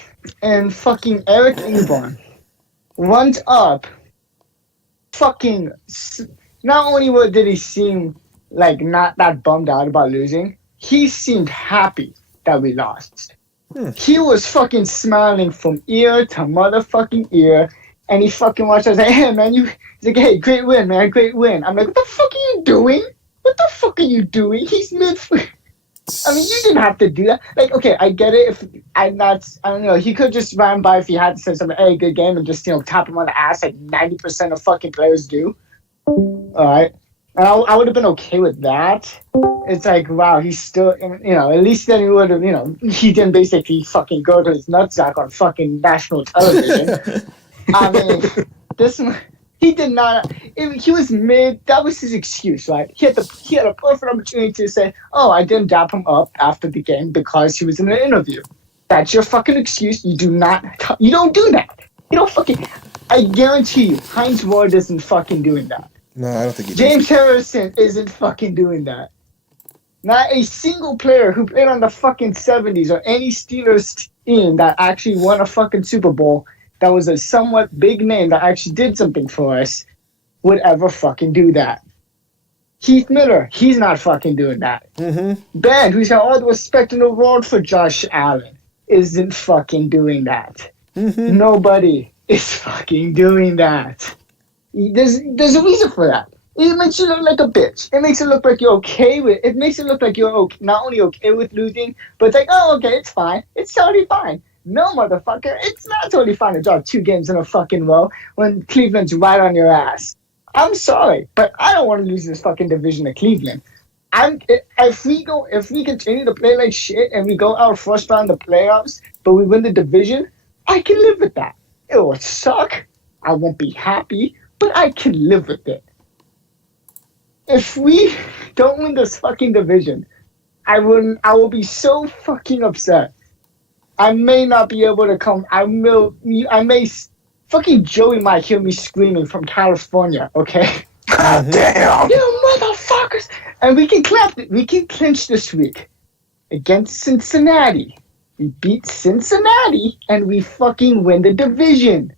fucking Eric Ebron runs up. Fucking, not only did he seem like not that bummed out about losing, he seemed happy that we lost. He was fucking smiling from ear to motherfucking ear, and he fucking watched us like, hey man, he's like, hey, great win, man, great win. I'm like, what the fuck are you doing? What the fuck are you doing? He's I mean, you didn't have to do that. Like, okay, I get it. I don't know. He could just ran by if he had to say something, hey, good game, and just, tap him on the ass like 90% of fucking players do. All right. And I would have been okay with that. It's like, wow, he's still, at least then he would have, he didn't basically fucking go to his nutsack on fucking national television. I mean, he did not. He was mid. That was his excuse, right? He had a perfect opportunity to say, "Oh, I didn't dap him up after the game because he was in an interview." That's your fucking excuse. You don't do that. You don't fucking. I guarantee you, Heinz Ward isn't fucking doing that. No, I don't think he does. James Harrison isn't fucking doing that. Not a single player who played on the fucking 70s or any Steelers team that actually won a fucking Super Bowl that was a somewhat big name that actually did something for us would ever fucking do that. Heath Miller, he's not fucking doing that. Ben, who's got all the respect in the world for Josh Allen, isn't fucking doing that. Nobody is fucking doing that. There's a reason for that. It makes you look like a bitch. It makes it look like you're okay with. It makes it look like you're not only okay with losing, but it's like, oh, okay, it's fine. It's totally fine. No, motherfucker, it's not totally fine to drop 2 games in a fucking row when Cleveland's right on your ass. I'm sorry, but I don't want to lose this fucking division to Cleveland. If we continue to play like shit and we go out first round of the playoffs, but we win the division, I can live with that. It will suck. I won't be happy, but I can live with it. If we don't win this fucking division, I will be so fucking upset. I may not be able to come. I may. Fucking Joey might hear me screaming from California. Okay. God damn. You motherfuckers! And we can clinch this week against Cincinnati. We beat Cincinnati and we fucking win the division.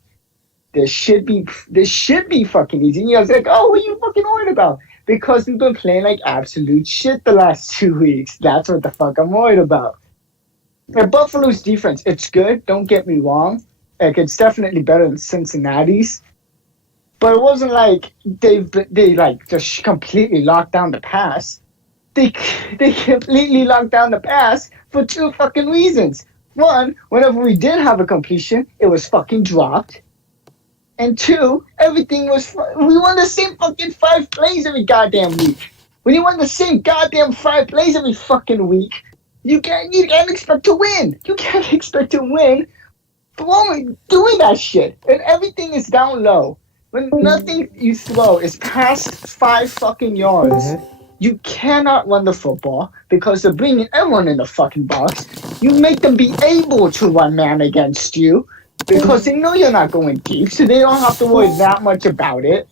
This should be fucking easy. And you guys are like, oh, what are you fucking worried about? Because we've been playing like absolute shit the last 2 weeks. That's what the fuck I'm worried about. Buffalo's defense, it's good. Don't get me wrong. Like, it's definitely better than Cincinnati's. But it wasn't like they like just completely locked down the pass. They completely locked down the pass for 2 fucking reasons. One, whenever we did have a completion, it was fucking dropped. And 2, everything was. We won the same fucking 5 plays every goddamn week. When you won the same goddamn 5 plays every fucking week, You can't expect to win. You can't expect to win doing that shit. And everything is down low. When nothing you throw is past 5 fucking yards, you cannot run the football because they're bringing everyone in the fucking box. You make them be able to run man against you because they know you're not going deep, so they don't have to worry that much about it.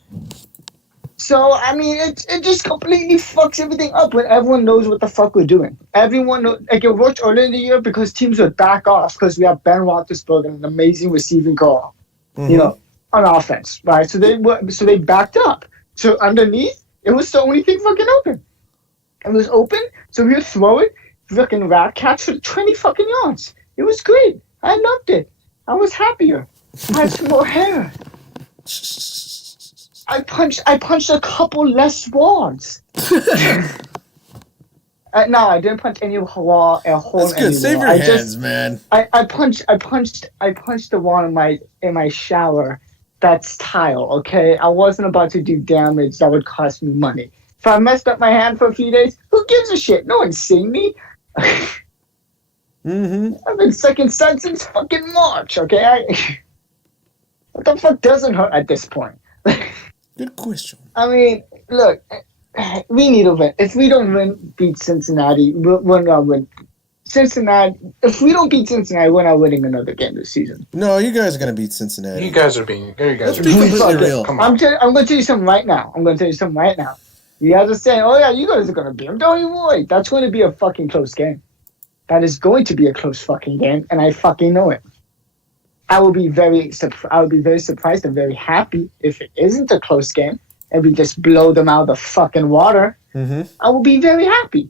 So, I mean, it just completely fucks everything up when everyone knows what the fuck we're doing. Everyone knows, like it worked earlier in the year because teams would back off because we have Ben Roethlisberger and an amazing receiving core, you know, on offense, right? So they backed up. So underneath, it was the only thing fucking open. It was open, so we would throw it, fucking rat catch for 20 fucking yards. It was great. I loved it. I was happier. I had some more hair. I punched a couple less walls. No, I didn't punch any wall. That's good. Save your hands, man. I punched the wall in my shower. That's tile. Okay, I wasn't about to do damage that would cost me money. If I messed up my hand for a few days, who gives a shit? No one's seeing me. I've been second son since fucking March. Okay, what the fuck doesn't hurt at this point? Good question. I mean, look, we need to win. If we don't beat Cincinnati, we're not win. Cincinnati. If we don't beat Cincinnati, we're not winning another game this season. No, you guys are gonna beat Cincinnati. You guys are being Let's be completely real. Come on. I'm going to tell you something right now. You guys are saying, "Oh yeah, you guys are going to beat them." Don't you worry. That's going to be a fucking close game. That is going to be a close fucking game, and I fucking know it. I would be very surprised and very happy if it isn't a close game and we just blow them out of the fucking water. I will be very happy.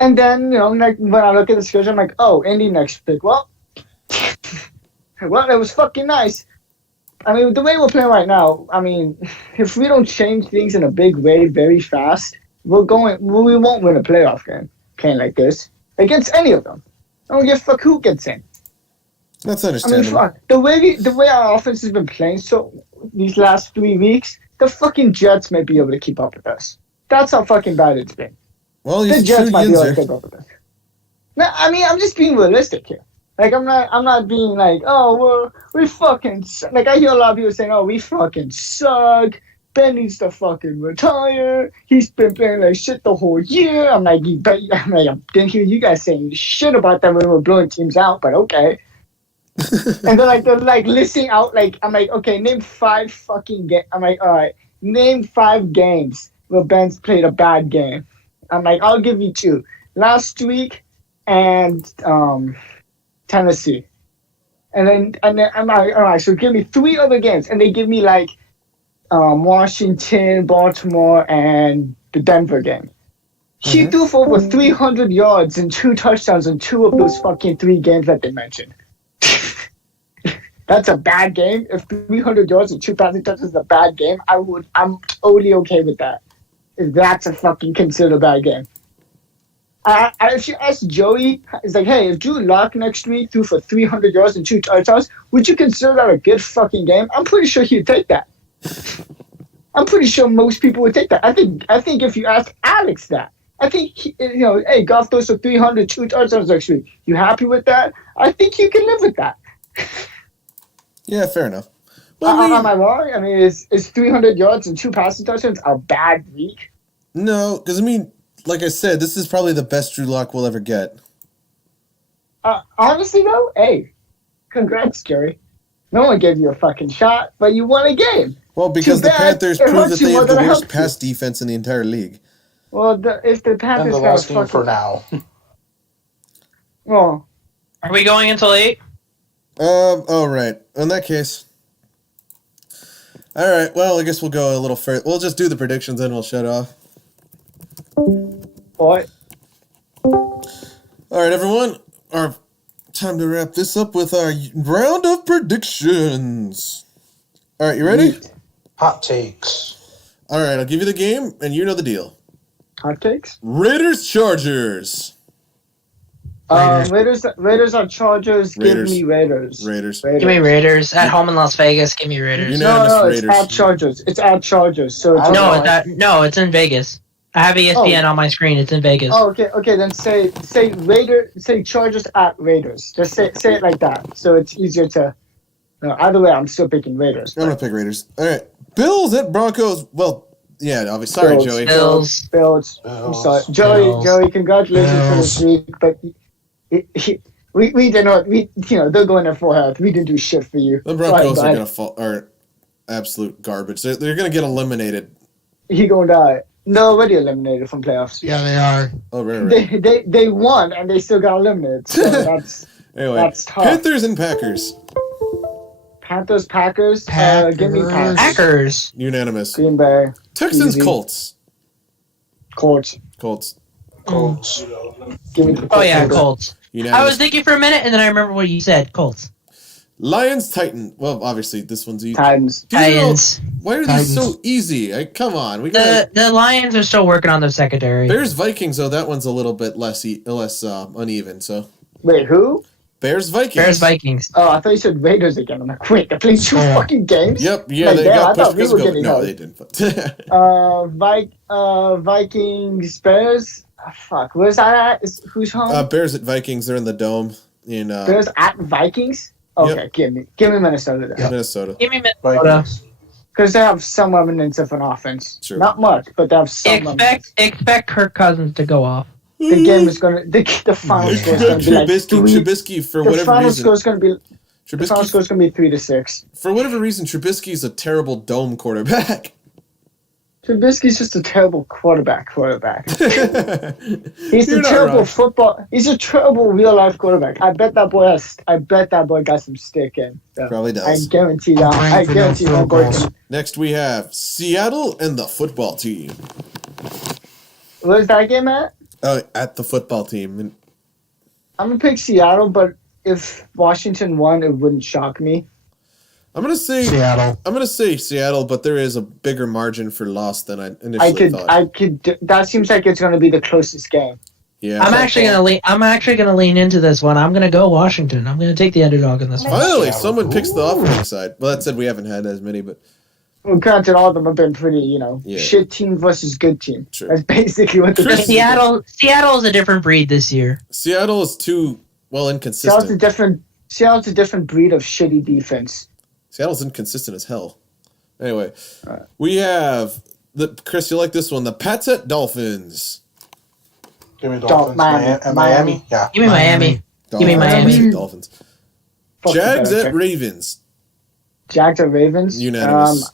And then, like when I look at the schedule, I'm like, oh, Indy next pick. Well, it was fucking nice. I mean, the way we're playing right now, I mean, if we don't change things in a big way very fast, we won't win a playoff game playing like this against any of them. I don't give a fuck who gets in. That's understandable. I mean, the way our offense has been playing so these last 3 weeks, the fucking Jets may be able to keep up with us. That's how fucking bad it's been. Well, the Jets might be able to keep up with us. No, I mean, I'm just being realistic here. Like, I'm not being like, oh, we fucking suck. Like, I hear a lot of people saying, oh, we fucking suck. Ben needs to fucking retire. He's been playing like shit the whole year. I'm like, I didn't hear you guys saying shit about them when we were blowing teams out, but okay. And they're like listing out, like, I'm like, okay, name 5 fucking games. I'm like, all right, name 5 games where Ben's played a bad game. I'm like, I'll give you 2. Last week and Tennessee. And then I'm like, all right, so give me 3 other games. And they give me like Washington, Baltimore, and the Denver game. He threw for over 300 yards and 2 touchdowns in 2 of those fucking 3 games that they mentioned. That's a bad game. If 300 yards and 2 passing touchdowns is a bad game, I'm totally okay with that. If that's a fucking considered a bad game. I actually asked Joey, it's like, hey, if Drew Lock next week threw for 300 yards and 2 touchdowns, would you consider that a good fucking game? I'm pretty sure he'd take that. I'm pretty sure most people would take that. I think if you ask Alex that, I think, hey, Goff throws for 302 touchdowns next week. You happy with that? I think you can live with that. Yeah, fair enough. Well, am I wrong? I mean, is 300 yards and 2 passing touchdowns a bad week? No, because, I mean, like I said, this is probably the best Drew Lock we'll ever get. Honestly, though, hey, congrats, Jerry. No one gave you a fucking shot, but you won a game. Well, because the Panthers proved that they have the worst pass defense in the entire league. Well, if the Panthers and the last game for now. Well, are we going until 8? Oh, right. In that case. All right. Well, I guess we'll go a little further. We'll just do the predictions and we'll shut off. What? All right, everyone. Time to wrap this up with our round of predictions. All right, you ready? Hot takes. All right, I'll give you the game, and you know the deal. Hot takes? Raiders, Chargers. Raiders on Chargers. Give me Raiders. Raiders. Give me Raiders. At home in Las Vegas, give me Raiders. Unanimous No, Raiders. it's at Chargers. It's at Chargers. So No, it's in Vegas. I have ESPN on my screen. It's in Vegas. Oh, okay. Then say Chargers at Raiders. Just say it like that, so it's easier to. No, either way, I'm still picking Raiders. I'm gonna pick Raiders. All right, Bills at Broncos. Well, yeah, obviously. Sorry, Bills. Joey. Bills. I'm sorry, Joey. Congratulations for this week, but we did not. They're going there full health. We didn't do shit for you. The Broncos are gonna fall. Are absolute garbage. They're gonna get eliminated. He gonna die. No, already eliminated from playoffs. Yeah, they are. Oh, right. They won and they still got eliminated. So Anyway, that's tough. Panthers and Packers. Panthers, Packers. Give me Packers. Packers. Unanimous. Green Bay. Texans, Easy. Colts. Colts. Colts. Give me the Oh yeah, Colts. Colts. Unanimous. I was thinking for a minute, and then I remember what you said. Colts. Lions, Titan. Well, obviously this one's easy. Titans. Titans. Why are these so easy? Come on, we The got Lions are still working on their secondary. Bears, Vikings. Though that one's a little bit less uneven. So Wait, who? Bears, Vikings. Bears, Vikings. Oh, I thought you said Raiders again. I'm like, wait, they played two fucking games? Yep. Yeah, Like, they damn, got I pushed thought we because were of getting No, help. they didn't. Vikings, Bears. Oh, fuck, where's that at? Who's home? Bears at Vikings. They're in the dome in Bears at Vikings? Okay, give me Minnesota then. Minnesota. Give me Minnesota. Vikings. Because they have some remnants of an offense. Sure. Not much, but they have some remnants. Expect Kirk Cousins to go off. The game is gonna. The final score is gonna be like Trubisky for the whatever final reason. score is gonna be. The final score is gonna be 3-6. For whatever reason, Trubisky's a terrible dome quarterback. Trubisky's just a terrible quarterback. He's You're a not terrible wrong. football. He's a terrible real life quarterback. I bet that boy got some stick in. So Probably I does. guarantee that. I guarantee that boy can. Next, we have Seattle and the football team. Where's that game at? At the football team. And I'm gonna pick Seattle, but if Washington won, it wouldn't shock me. I'm gonna say Seattle. I'm gonna say Seattle, but there is a bigger margin for loss than I initially thought. I could. That seems like it's gonna be the closest game. Yeah. I'm actually gonna lean into this one. I'm gonna go Washington. I'm gonna take the underdog in this one. Finally, someone picks the offensive side. Well, that said, we haven't had as many, but Well, granted, all of them have been pretty, Yeah. shit team versus good team. True. That's basically what the Chris- game is. Seattle is a different breed this year. Seattle is too inconsistent. Seattle's a different breed of shitty defense. Seattle's inconsistent as hell. Anyway, we have Chris. You like this one? The Pats at Dolphins. Give me Dolphins. Miami. Miami. Yeah. Give me Miami. Give me Dolphins. Miami. Dolphins. Fuck Jags the at better. Ravens. Jags or Ravens. Unanimous.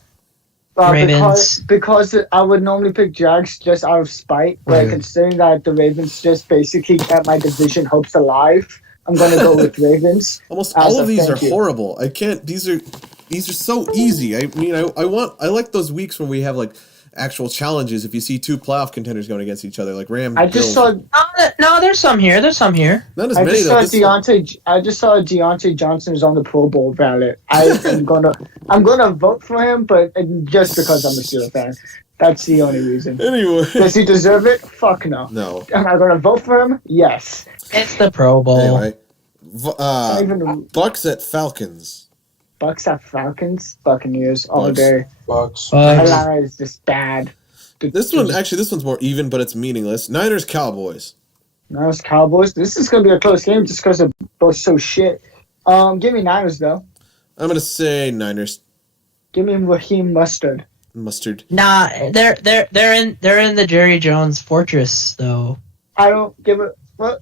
Ravens. Because I would normally pick Jags just out of spite, but Right. considering that the Ravens just basically kept my division hopes alive, I'm gonna go with Ravens. Almost As all a of these are thank you. horrible. I can't. These are so easy. I mean, I like those weeks when we have like actual challenges. If you see two playoff contenders going against each other, like Rams. I just Bills. saw No, there's some here. There's some here. Not as I many just though. saw This one- Deontay Johnson is on the Pro Bowl ballot. I'm gonna vote for him, but just because I'm a Steelers fan. That's the only reason. Anyway, Does he deserve it? Fuck no. no. Am I gonna vote for him? Yes. It's the Pro Bowl. Anyway, Not even Bucks at Falcons. Bucks at Falcons, Buccaneers all Bucks. day. Bucks. Bucks. Atlanta is just bad. This one's more even, but it's meaningless. Niners Cowboys. Niners Cowboys. This is gonna be a close game just because they're both so shit. Give me Niners though. I'm gonna say Niners. Give me Raheem Mustard. Mustard. Nah, they're in the Jerry Jones fortress though. I don't give a what.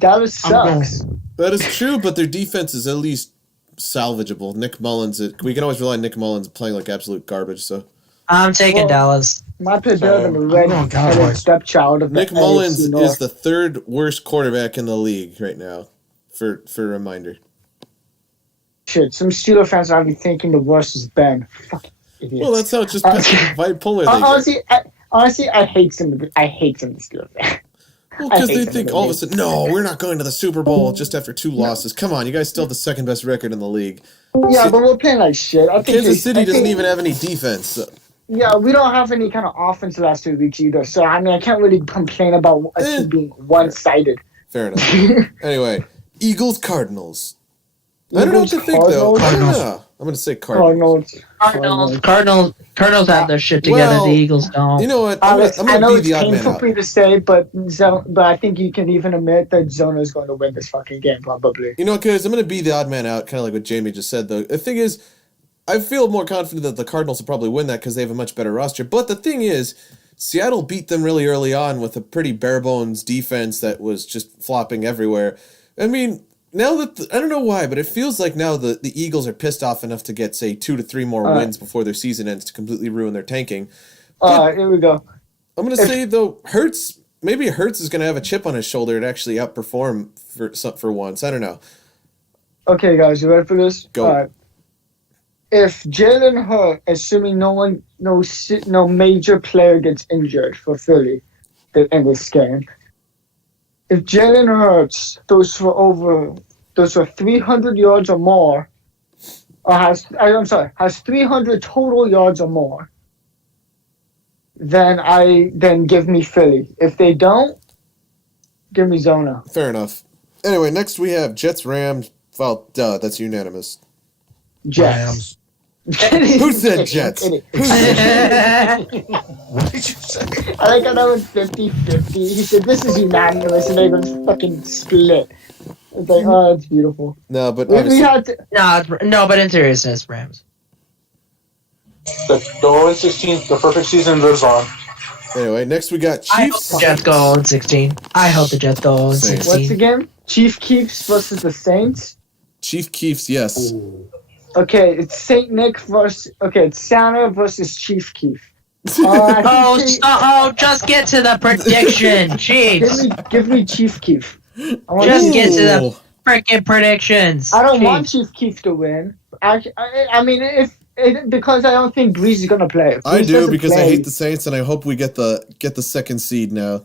Dallas I'm sucks. That is true, but their defense is at least salvageable. Nick Mullins. We can always rely on Nick Mullins playing like absolute garbage. So I'm taking Well, Dallas. My pick better than the I'm red going Cowboys. stepchild of the Nick Mullins AFC North. is the third worst quarterback in the league right now. For a reminder. Shit, some Steeler fans are already thinking the worst is Ben. Fucking idiots. Well, that's how it just bipolar. Honestly, I hate some of the Steeler fans. Because I they hate think them. all of a sudden, no, we're not going to the Super Bowl just after 2 losses. Come on, you guys still have the second best record in the league. Yeah, but we're playing like shit. I think Kansas City doesn't even have any defense. So. Yeah, we don't have any kind of offense the last 2 weeks either. So I mean, I can't really complain about a team being one-sided. Fair enough. Anyway, Eagles Cardinals. I don't know what to think though. Cardinals? Yeah. I'm going to say Cardinals. Cardinals have their shit together. Well, the Eagles don't. You know what? Alex, I'm I going know to be it's the odd man painful out. for you to say, but I think you can even admit that Zona is going to win this fucking game, probably. You know, because I'm going to be the odd man out, kind of like what Jamie just said, though. The thing is, I feel more confident that the Cardinals will probably win that because they have a much better roster. But the thing is, Seattle beat them really early on with a pretty bare-bones defense that was just flopping everywhere. I mean, now that I don't know why, but it feels like now the Eagles are pissed off enough to get, say, 2 to 3 more wins before their season ends to completely ruin their tanking. Here we go. I'm going to say, though, maybe Hurts is going to have a chip on his shoulder and actually outperform for once. I don't know. Okay, guys, you ready for this? Go. All right. If Jalen Hurts, assuming no major player gets injured for Philly in this game, if Jalen Hurts throws for 300 yards or more, or has 300 total yards or more, then give me Philly. If they don't, give me Zona. Fair enough. Anyway, next we have Jets Rams. Well, duh, that's unanimous. Jets. Who said Jets? What did you say? I like how that was 50-50. He said, this is unanimous, and they were fucking split. It's like, oh, that's beautiful. No, but We obviously, had to... No, but in seriousness, Rams. The 0-16, the perfect season lives on. anyway, next we got I hope Chiefs. the Jets go 0-16. I hope the Jets go Saints. 0-16. What's the game? Chief Keefs versus the Saints? Chief Keefs, yes. Okay, it's Saint Nick versus... Okay, it's Santa versus Chief Keef. Just get to the prediction, Chiefs. Give me Chief Keef. Just get to the Ooh. freaking predictions. I don't Chiefs. want Chief Keef to win. I mean, because I don't think Breeze is gonna play. I Breeze do doesn't because I play. hate the Saints, and I hope we get the second seed now.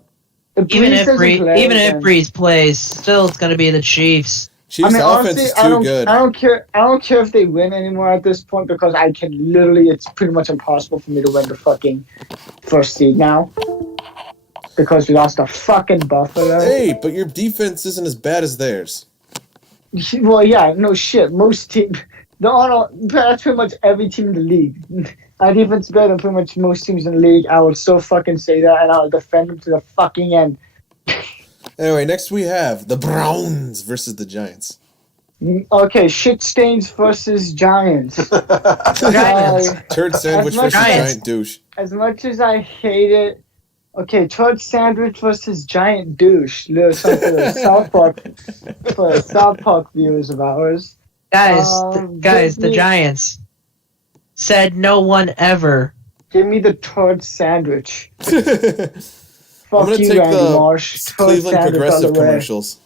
Even if then- Breeze plays, still it's gonna be the Chiefs. Chiefs' I mean, offense honestly, is I too don't, good. I don't care. I don't care if they win anymore at this point because I can literally. It's pretty much impossible for me to win the fucking first seed now because we lost to fucking Buffalo. Hey, but your defense isn't as bad as theirs. Well, yeah, no shit. Most teams, that's pretty much every team in the league. Our defense is better than pretty much most teams in the league. I would so fucking say that, and I'll defend them to the fucking end. Anyway, next we have the Browns versus the Giants. Okay, shit stains versus Giants. Giants. Turd sandwich much versus Giants. giant douche. As much as I hate it, okay, turd sandwich versus giant douche. Little something for the South Park viewers of ours. Guys, give the me- Giants said no one ever. Give me the turd sandwich. I'm Fuck gonna you, take Randy the Marsh. Turd Cleveland sandwich all Progressive the way. commercials.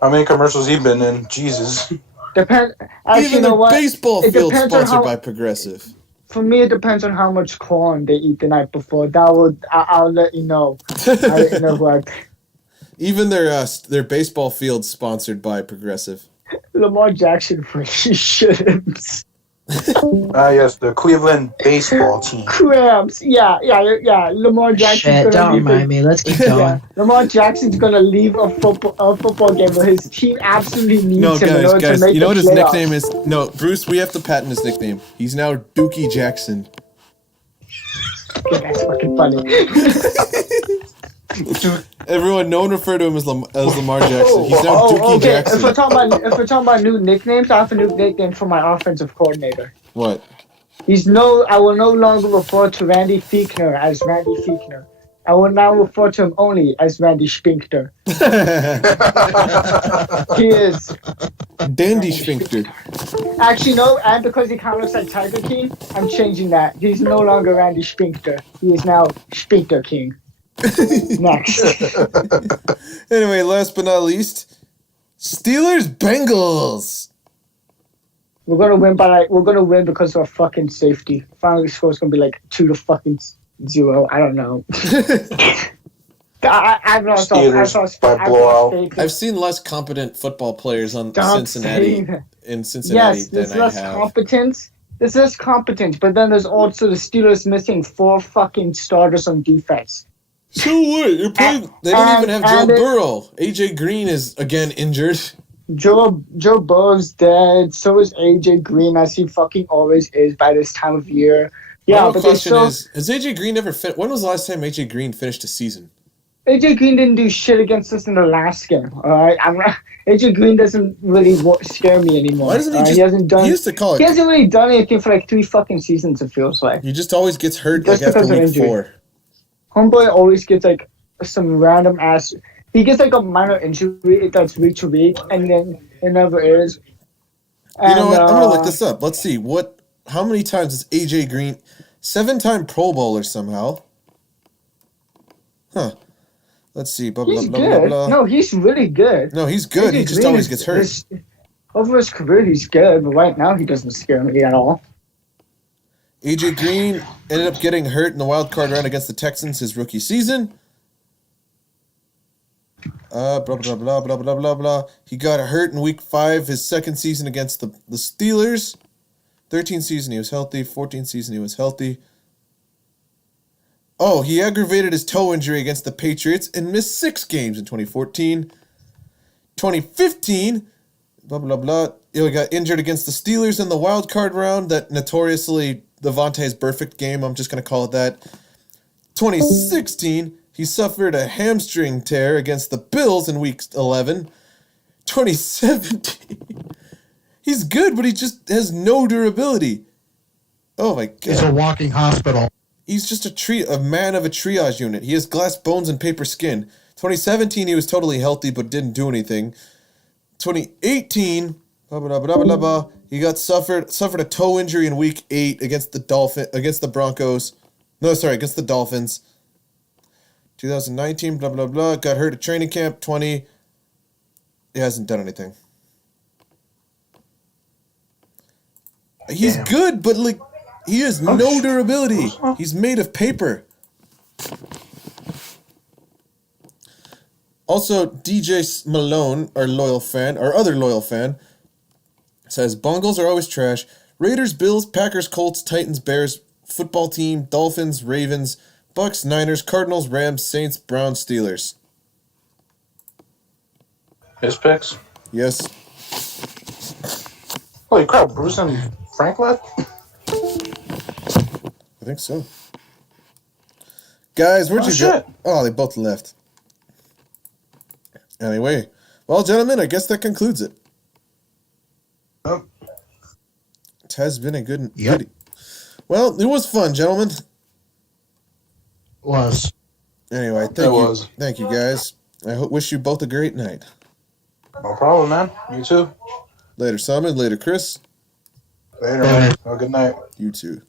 How many commercials he been in? Jesus. Actually, Even you know the what? baseball It field depends on sponsored how- by Progressive. For me, it depends on how much corn they eat the night before. I'll let you know. I'll let you know who I Even their baseball field sponsored by Progressive. Lamar Jackson for shit. Yes, the Cleveland baseball team. Cramps. Yeah. Lamar Jackson's Shit, don't leave remind me. Let's keep going. Yeah, Lamar Jackson's gonna leave a football game where his team absolutely needs No, him in order guys, to make you know the what his playoffs. nickname is? No, Bruce, we have to patent his nickname. He's now Dookie Jackson. Okay, that's fucking funny. Everyone, no one refer to him as Lamar Jackson. He's now Oh, Dookie Okay, if Jackson. we're talking about new nicknames, I have a new nickname for my offensive coordinator. What? I will no longer refer to Randy Fiechner as Randy Fiechner. I will now refer to him only as Randy Spinkter. He is. Dandy Sphincter. Actually, no, and because he kind of looks like Tiger King, I'm changing that. He's no longer Randy Spinkter. He is now Spinkter King. Next. Anyway, last but not least, Steelers Bengals. We're gonna win because of our fucking safety. Final score is gonna be like 2-0. I don't know. I Steelers by blowout. I've seen less competent football players on Stop Cincinnati saying that. in Cincinnati Yes, there's than I less have. competence. There's less competence, but then there's also the Steelers missing 4 fucking starters on defense. So what? You're playing. They don't even have Joe and Burrow. AJ Green is again injured. Joe Burrow's dead. So is AJ Green, as he fucking always is by this time of year. My Yeah, real but they question still. is, has AJ Green ever when was the last time AJ Green finished a season? AJ Green didn't do shit against us in the last game. All right, AJ Green doesn't really scare me anymore. Why doesn't he just? He hasn't done. He used to call it. He hasn't really done anything for like 3 fucking seasons. It feels like. He just always gets hurt Just like after because of week injury. 4. Homeboy always gets like some random ass. He gets like a minor injury that's week to week, and then it never is. And, You know what? I'm gonna look this up. Let's see how many times is AJ Green 7-time Pro Bowler somehow? Huh. Let's see. Blah, blah, He's blah, good. blah, blah. No, he's really good. No, he's good. He AJ just Green always is- gets hurt. Over his career, he's good, but right now he doesn't scare me at all. AJ Green ended up getting hurt in the wild card round against the Texans his rookie season. Blah blah blah blah blah blah blah. He got hurt in week 5, his second season against the Steelers. 13th season he was healthy. 14th season he was healthy. Oh, he aggravated his toe injury against the Patriots and missed 6 games in 2014. 2015, blah blah blah. He got injured against the Steelers in the wild card round. That notoriously the Vontae's perfect game. I'm just gonna call it that. 2016, he suffered a hamstring tear against the Bills in week 11. 2017, he's good, but he just has no durability. Oh my god. He's a walking hospital. He's just a man of a triage unit. He has glass bones and paper skin. 2017, he was totally healthy but didn't do anything. 2018, blah, blah, blah, blah, blah, he suffered a toe injury in week 8 against the Broncos. No, sorry, against the Dolphins. 2019, blah, blah, blah, got hurt at training camp. 20, he hasn't done anything. He's good, but like, he has no durability. He's made of paper. Also, DJ Malone, our other loyal fan, says, Bungles are always trash. Raiders, Bills, Packers, Colts, Titans, Bears, football team, Dolphins, Ravens, Bucks, Niners, Cardinals, Rams, Saints, Browns, Steelers. His picks. Yes. Holy crap, Bruce and Frank left? I think so. Guys, where'd Oh, you shit. go? Oh, they both left. Anyway, well, gentlemen, I guess that concludes it. Oh. It has been a good... Yep. good- Well, it was fun, gentlemen. Was. Anyway, thank you guys. Wish you both a great night. No problem, man. You too. Later, Simon. Later, Chris. Later, man. Have a good night. You too.